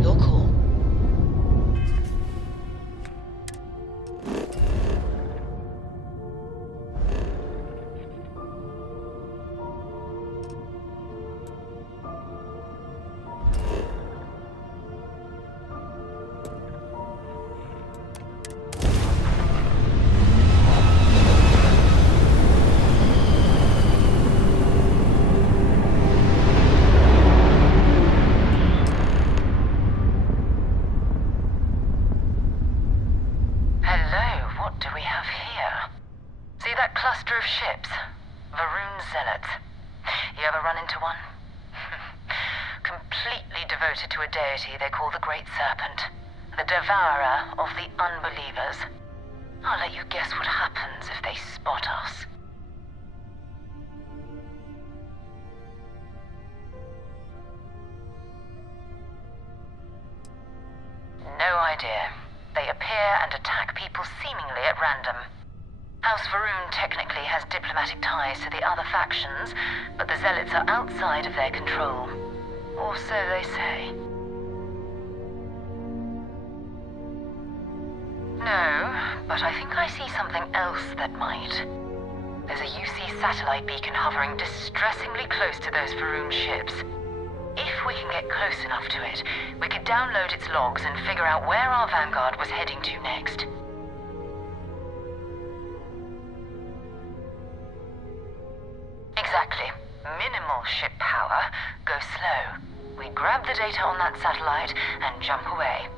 Your call. They call the Great Serpent, the devourer of the unbelievers. I'll let you guess what happens if they spot us. No idea. They appear and attack people seemingly at random. House Varun technically has diplomatic ties to the other factions, but the Zealots are outside of their control. Or so they say. No, but I think I see something else that might. There's a UC satellite beacon hovering distressingly close to those Varun ships. If we can get close enough to it, we could download its logs and figure out where our Vanguard was heading to next. Exactly. Minimal ship power, go slow. We grab the data on that satellite and jump away.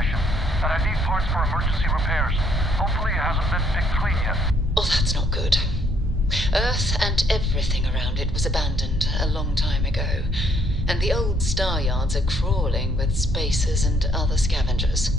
mission. And I need parts for emergency repairs. Hopefully it hasn't been picked clean yet. Oh, that's not good. Earth and everything around it was abandoned a long time ago, and the old star yards are crawling with spacers and other scavengers.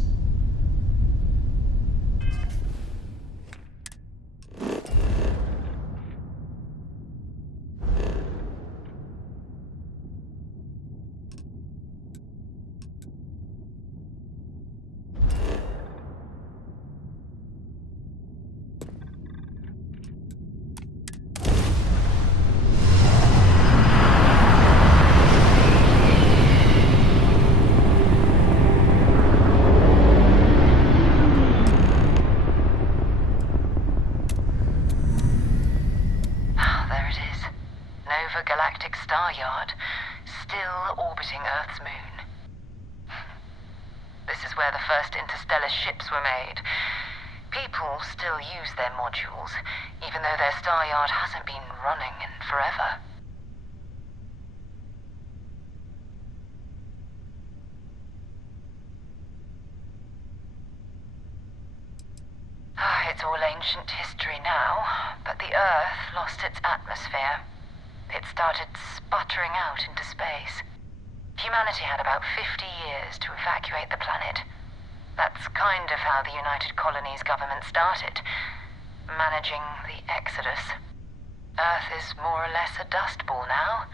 Ships were made. People still use their modules, even though their star yard hasn't been running in forever. It's all ancient history now, but the Earth lost its atmosphere. It started sputtering out into space. Humanity had about 50 years to evacuate the planet. That's kind of how the United Colonies government started, managing the exodus. Earth is more or less a dust ball now.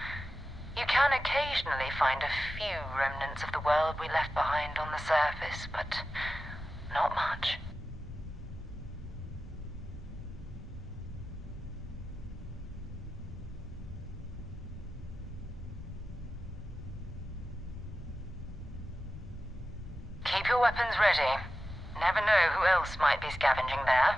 You can occasionally find a few remnants of the world we left behind on the surface, but not much. Keep your weapons ready. Never know who else might be scavenging there.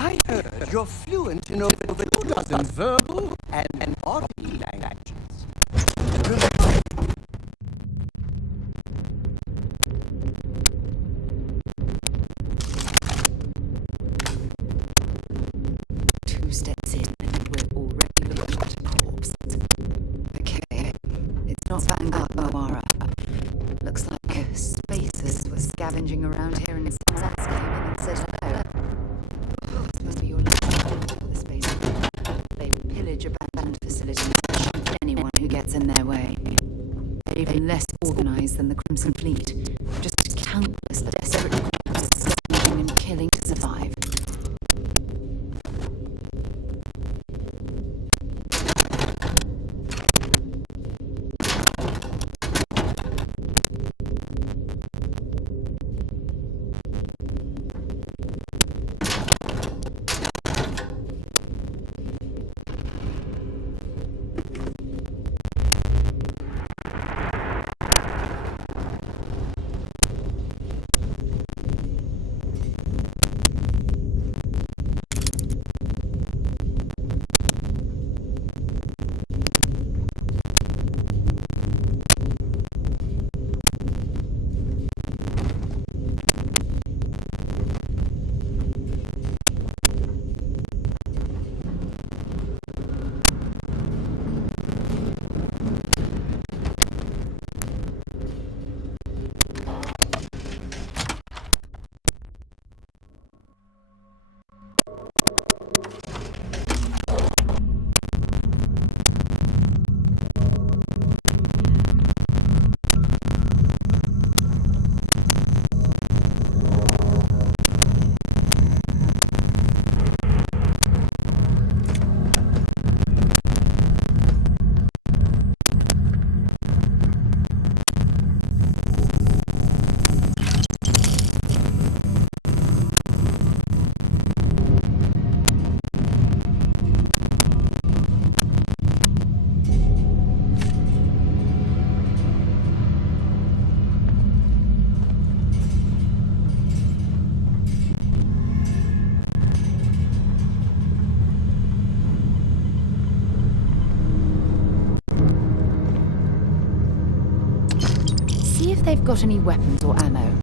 I heard you're fluent in over 2 dozen verbal and bodily languages. Two steps in and we're already looking at a corpse. Okay, it's not Vanguard Moara. Looks like spacers were scavenging around here and Sats came in and said hello. This must be your last call for the space. They pillage abandoned facilities and shoot anyone who gets in their way. They're even less organized than the Crimson Fleet. Just countless desperate corpses scavenging and killing to survive. they've got any weapons or ammo.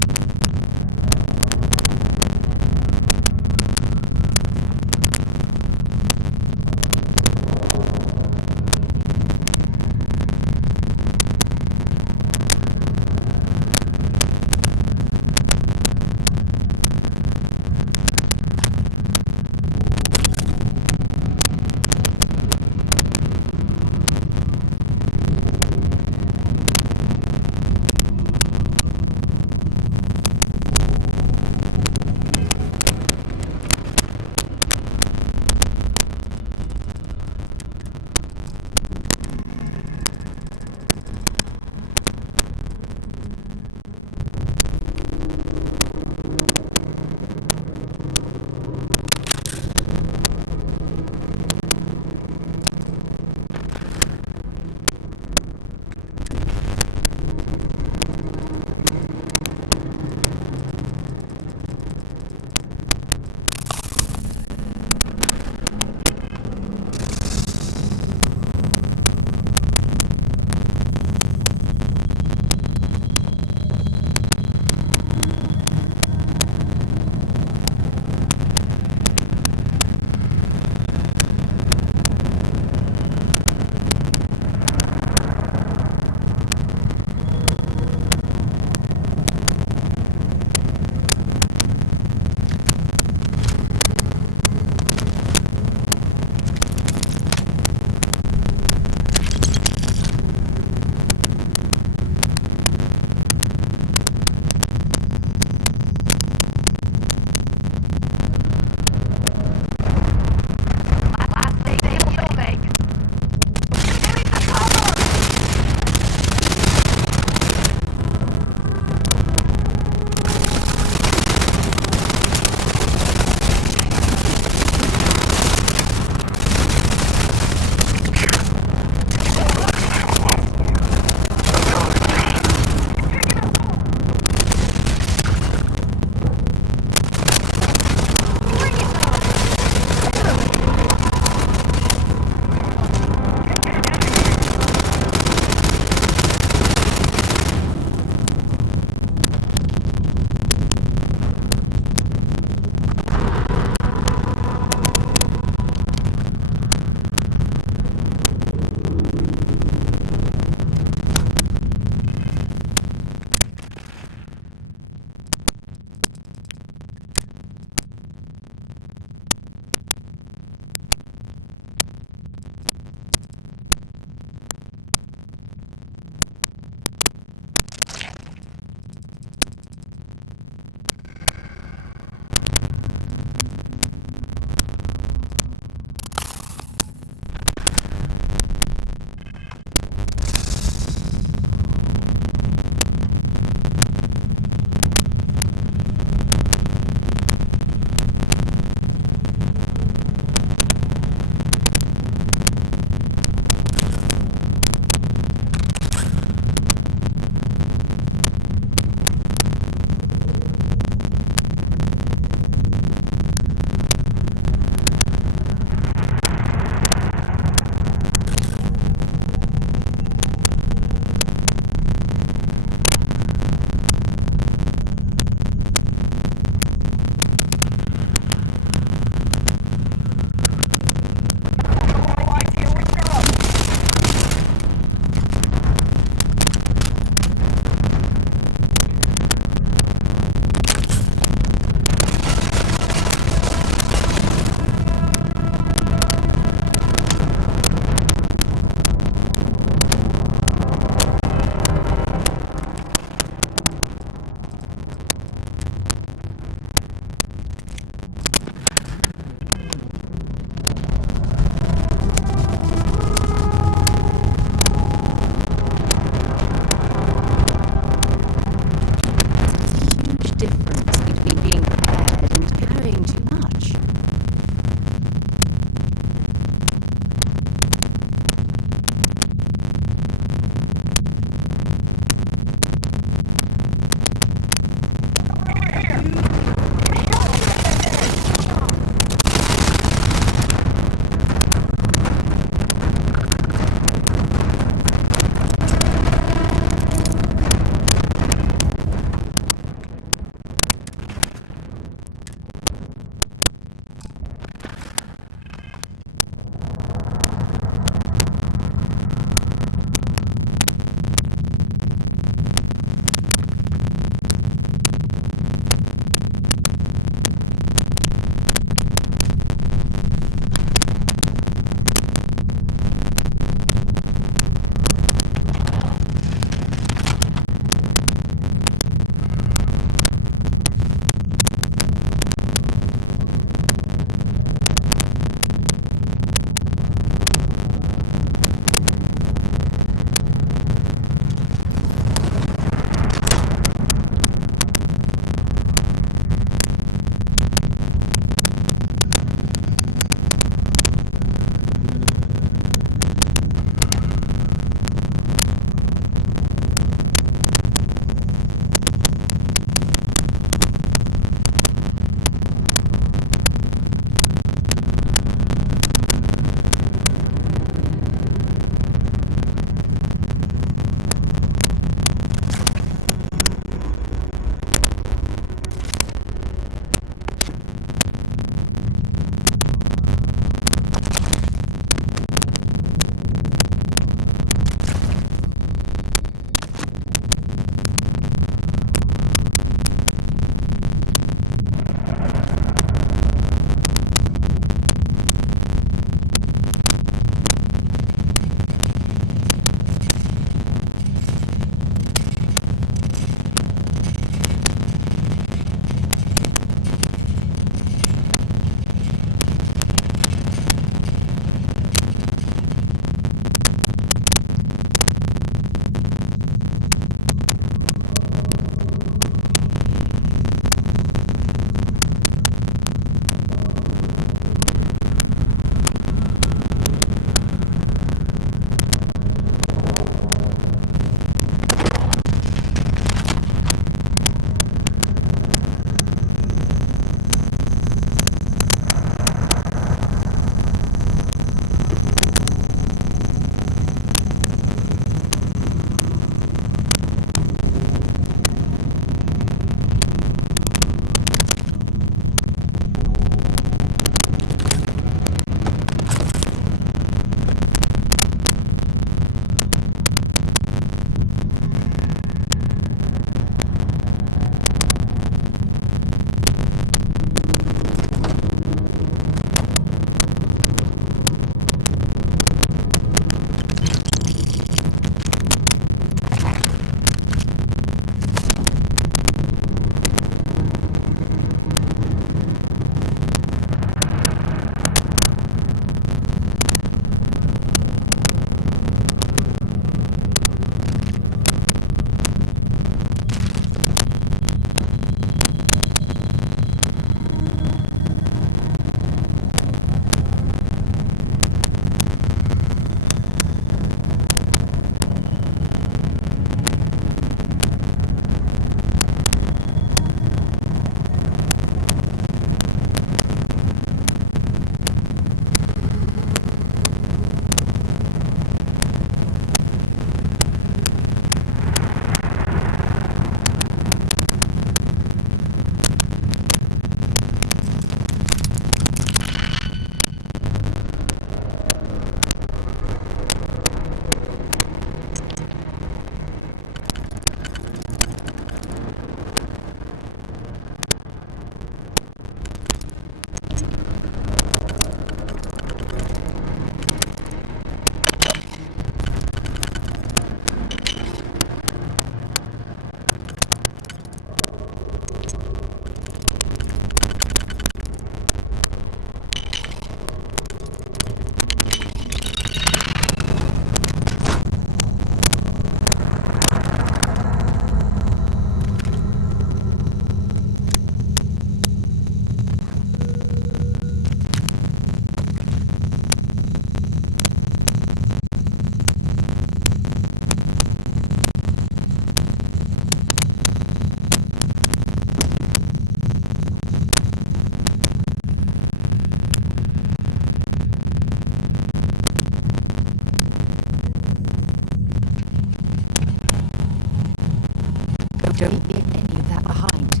Don't leave any of that behind.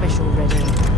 rubbish already.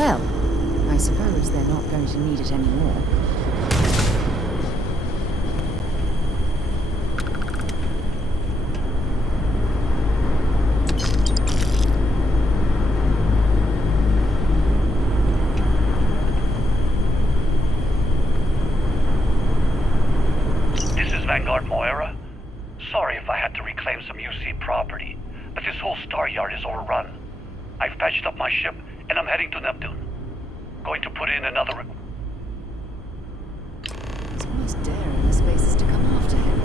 Well, I suppose they're not going to need it anymore. This is Vanguard Moira. Sorry if I had to reclaim some UC property, but this whole star yard is overrun. I fetched up my ship and I'm heading to Neptune. Going to put in another... It's almost daring the spaces to come after him.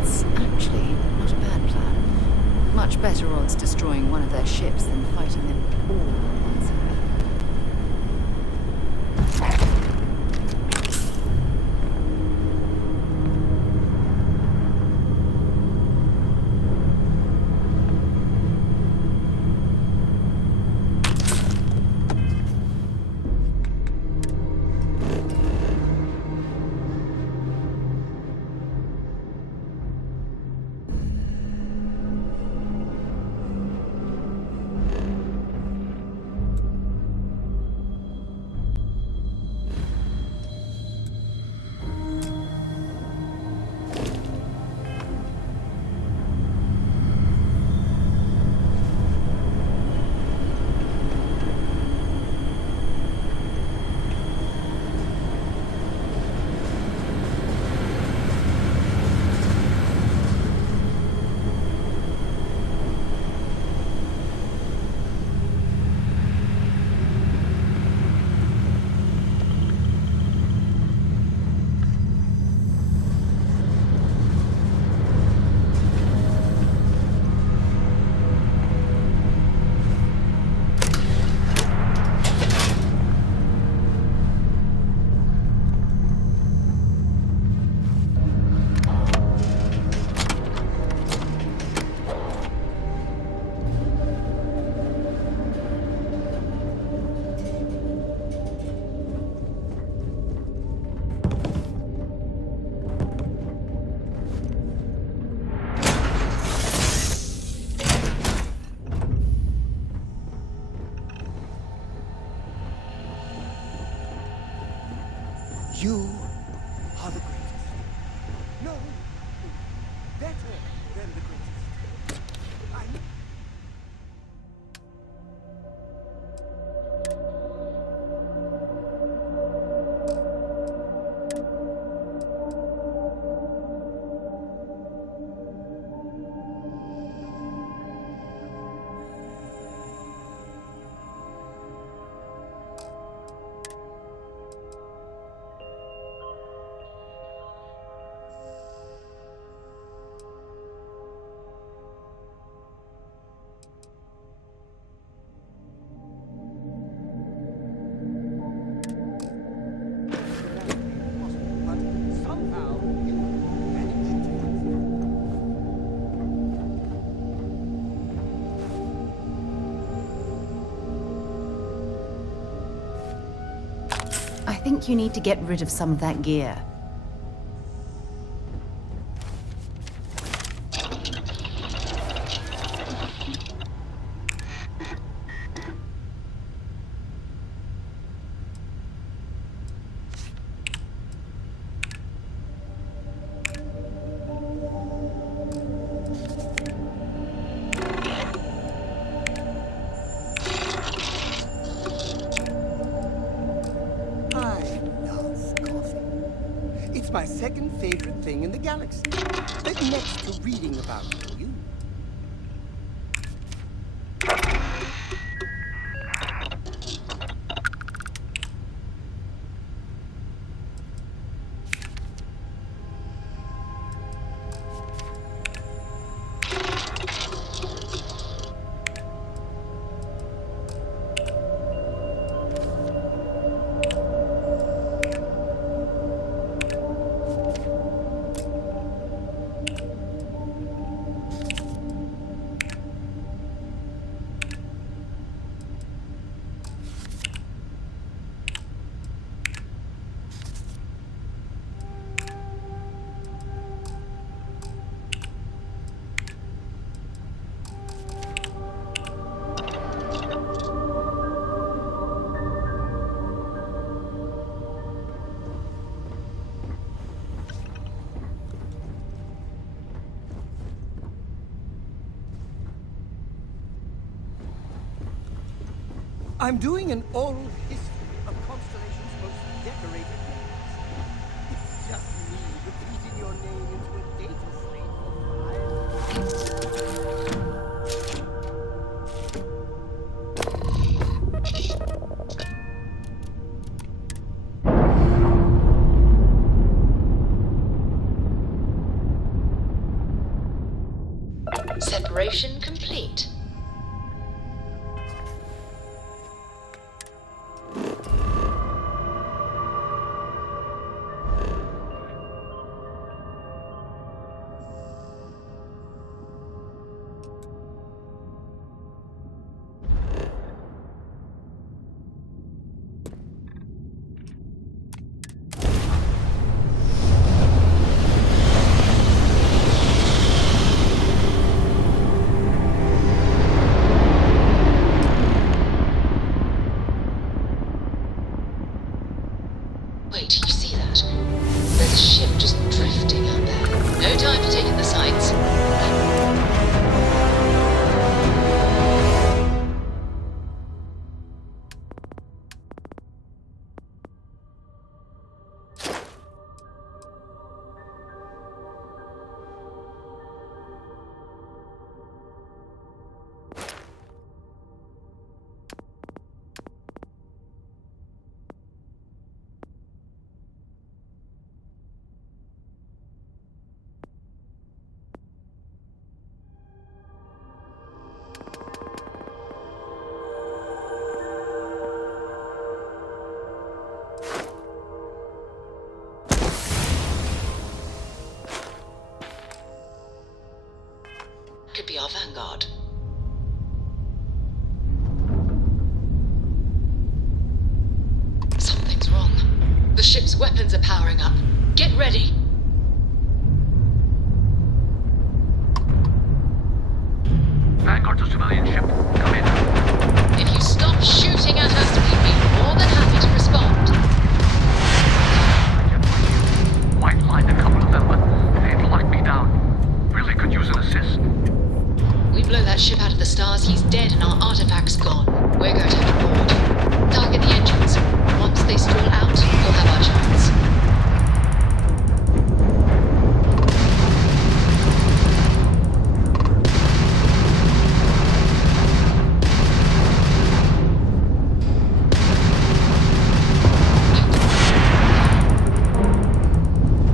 It's actually not a bad plan. Much better odds destroying one of their ships than fighting them all at once. You are the greatest. No, better than the greatest. I know. I think you need to get rid of some of that gear. It's my second favorite thing in the galaxy. Next to reading about you. I'm doing an oral history of Constellation's most decorated names. It's just me repeating your name into a data Separation complete. Wait, you see that? There's a ship just drifting out there. No time to take in the sights. Could be our vanguard. Something's wrong. The ship's weapons are powering up. Get ready. Vanguard to civilian ship. Come in. If you stop shooting at us, we'd be more than happy to respond. White lined a couple of them, but they've locked me down. Really could use an assist. We blow that ship out of the stars, he's dead and our artifact's gone. We're going to have a board. Target the engines. Once they stall out, we'll have our chance.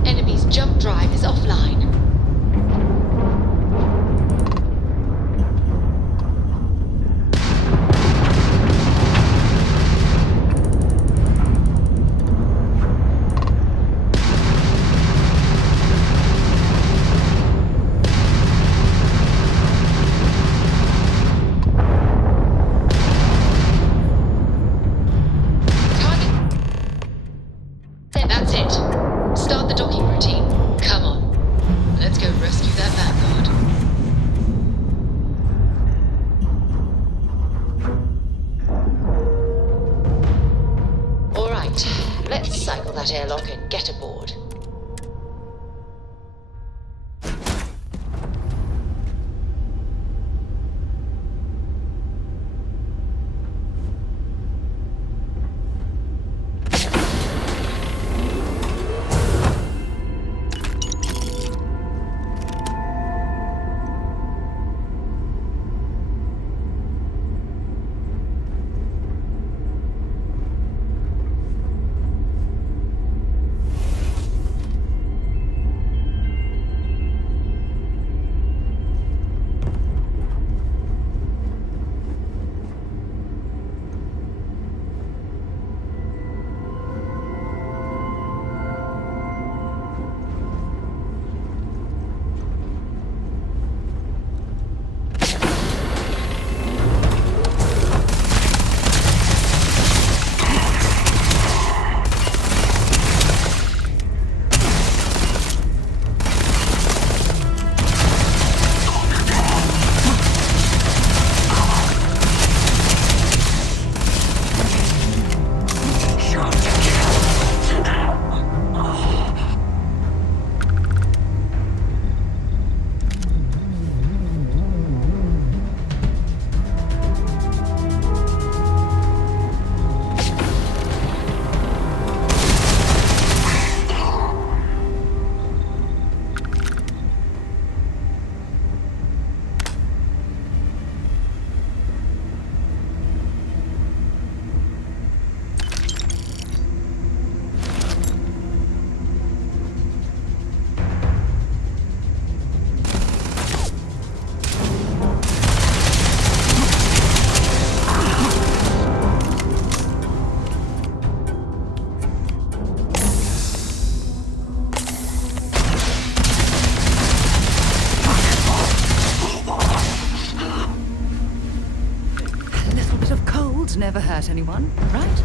Enemy's jump drive is offline. That's it. Start the docking routine. Come on. Let's go rescue that vanguard. All right. Let's cycle that airlock and get aboard. Bombs never hurt anyone, right?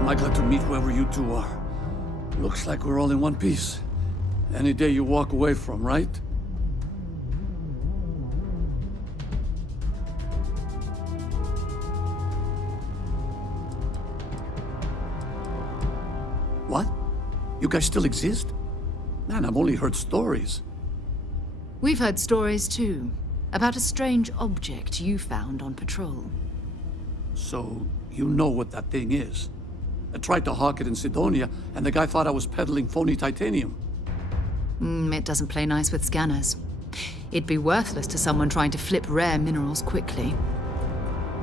Am I glad to meet whoever you two are. Looks like we're all in one piece. Any day you walk away from, right? What? You guys still exist? Man, I've only heard stories. We've heard stories too, about a strange object you found on patrol. So, you know what that thing is? I tried to hawk it in Sidonia, and the guy thought I was peddling phony titanium. It doesn't play nice with scanners. It'd be worthless to someone trying to flip rare minerals quickly.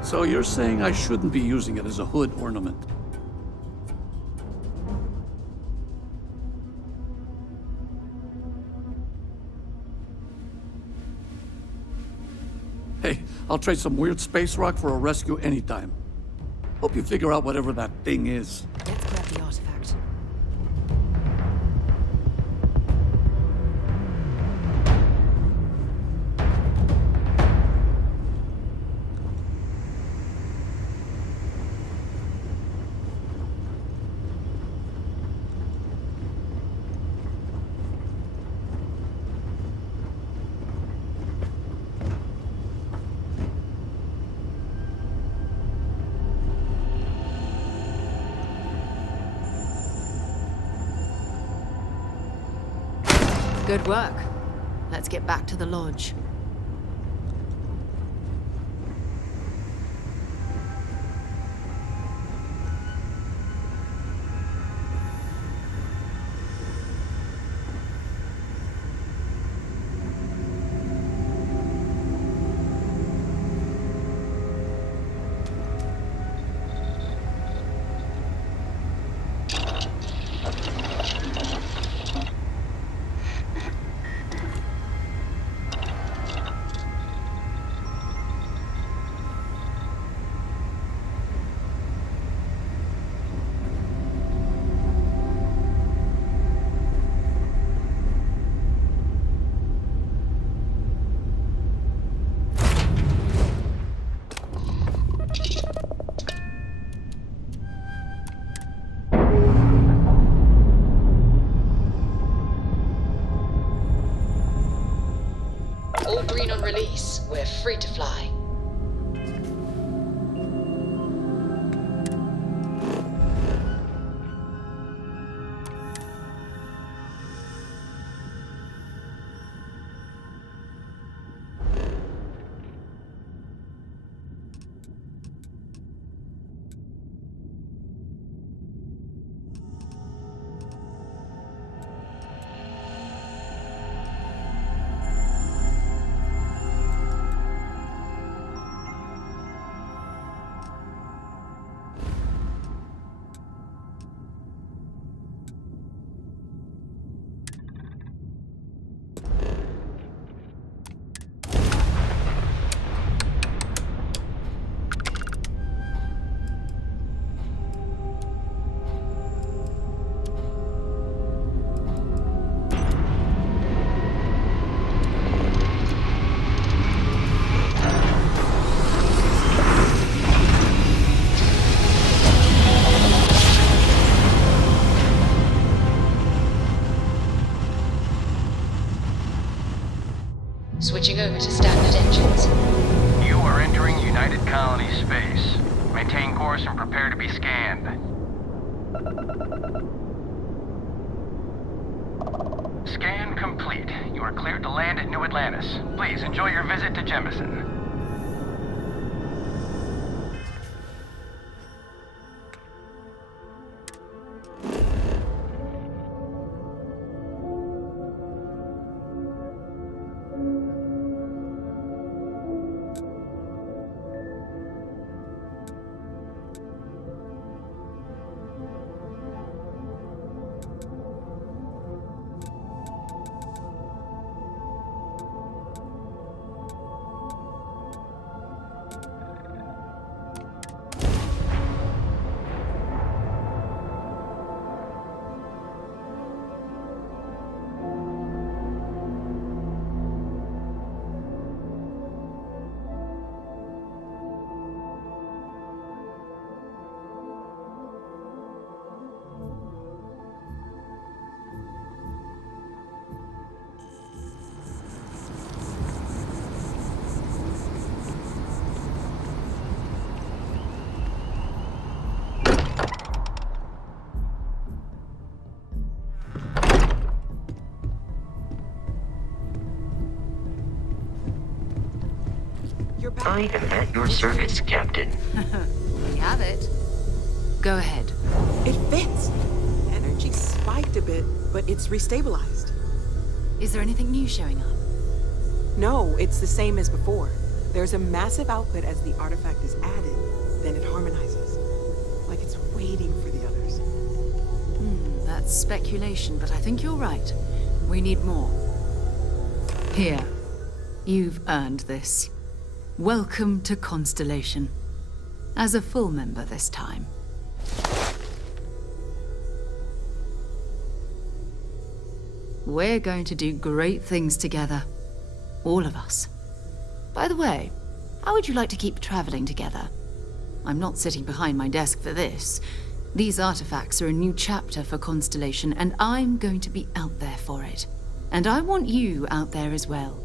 So you're saying I shouldn't be using it as a hood ornament? Hey, I'll trade some weird space rock for a rescue anytime. Hope you figure out whatever that thing is. Let's grab the artifact. Good work. Let's get back to the lodge. All green on release. We're free to fly. Switching over to standard engines. You are entering United Colony space. Maintain course and prepare to be scanned. Scan complete. You are cleared to land at New Atlantis. Please enjoy your visit to Jemison. I am at your service, Captain. We have it. Go ahead. It fits. Energy spiked a bit, but it's restabilized. Is there anything new showing up? No, it's the same as before. There's a massive output as the artifact is added, then it harmonizes. Like it's waiting for the others. That's speculation, but I think you're right. We need more. Here. You've earned this. Welcome to Constellation. As a full member this time. We're going to do great things together. All of us. By the way, how would you like to keep traveling together? I'm not sitting behind my desk for this. These artifacts are a new chapter for Constellation, and I'm going to be out there for it. And I want you out there as well.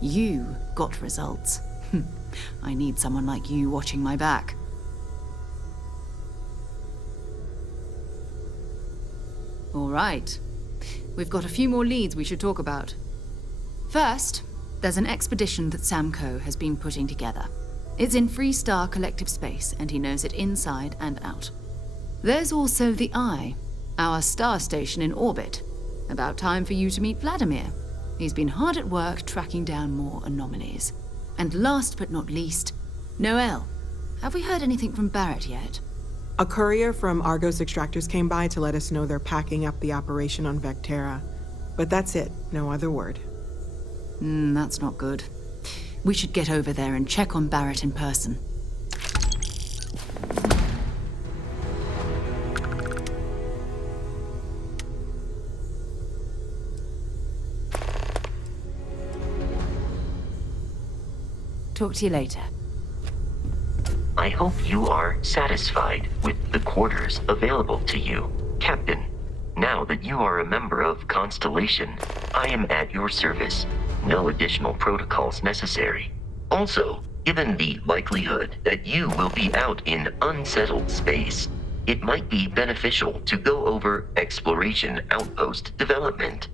You got results. I need someone like you watching my back. All right. We've got a few more leads we should talk about. First, there's an expedition that Samco has been putting together. It's in Freestar Collective Space, and he knows it inside and out. There's also the Eye, our star station in orbit. About time for you to meet Vladimir. He's been hard at work tracking down more anomalies. And last but not least, Noel. Have we heard anything from Barrett yet? A courier from Argos Extractors came by to let us know they're packing up the operation on Vectera. But that's it, no other word. That's not good. We should get over there and check on Barrett in person. Talk to you later. I hope you are satisfied with the quarters available to you, Captain. Now that you are a member of Constellation, I am at your service. No additional protocols necessary. Also, given the likelihood that you will be out in unsettled space, it might be beneficial to go over exploration outpost development,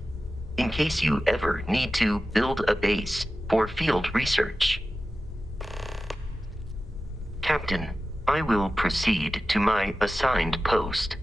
in case you ever need to build a base for field research. Captain, I will proceed to my assigned post.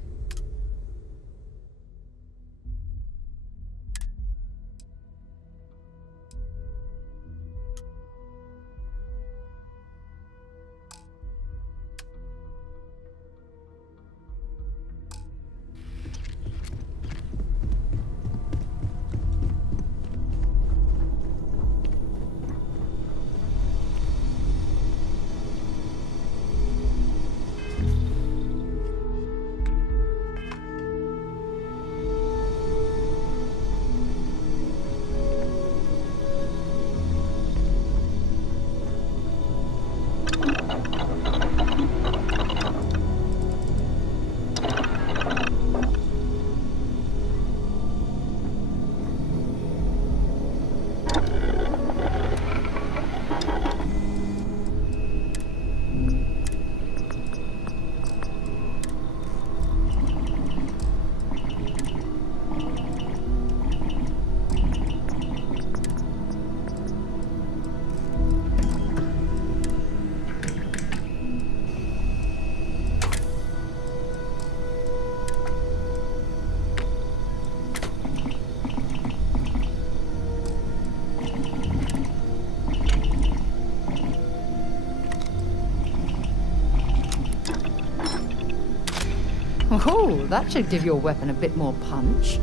Oh, that should give your weapon a bit more punch.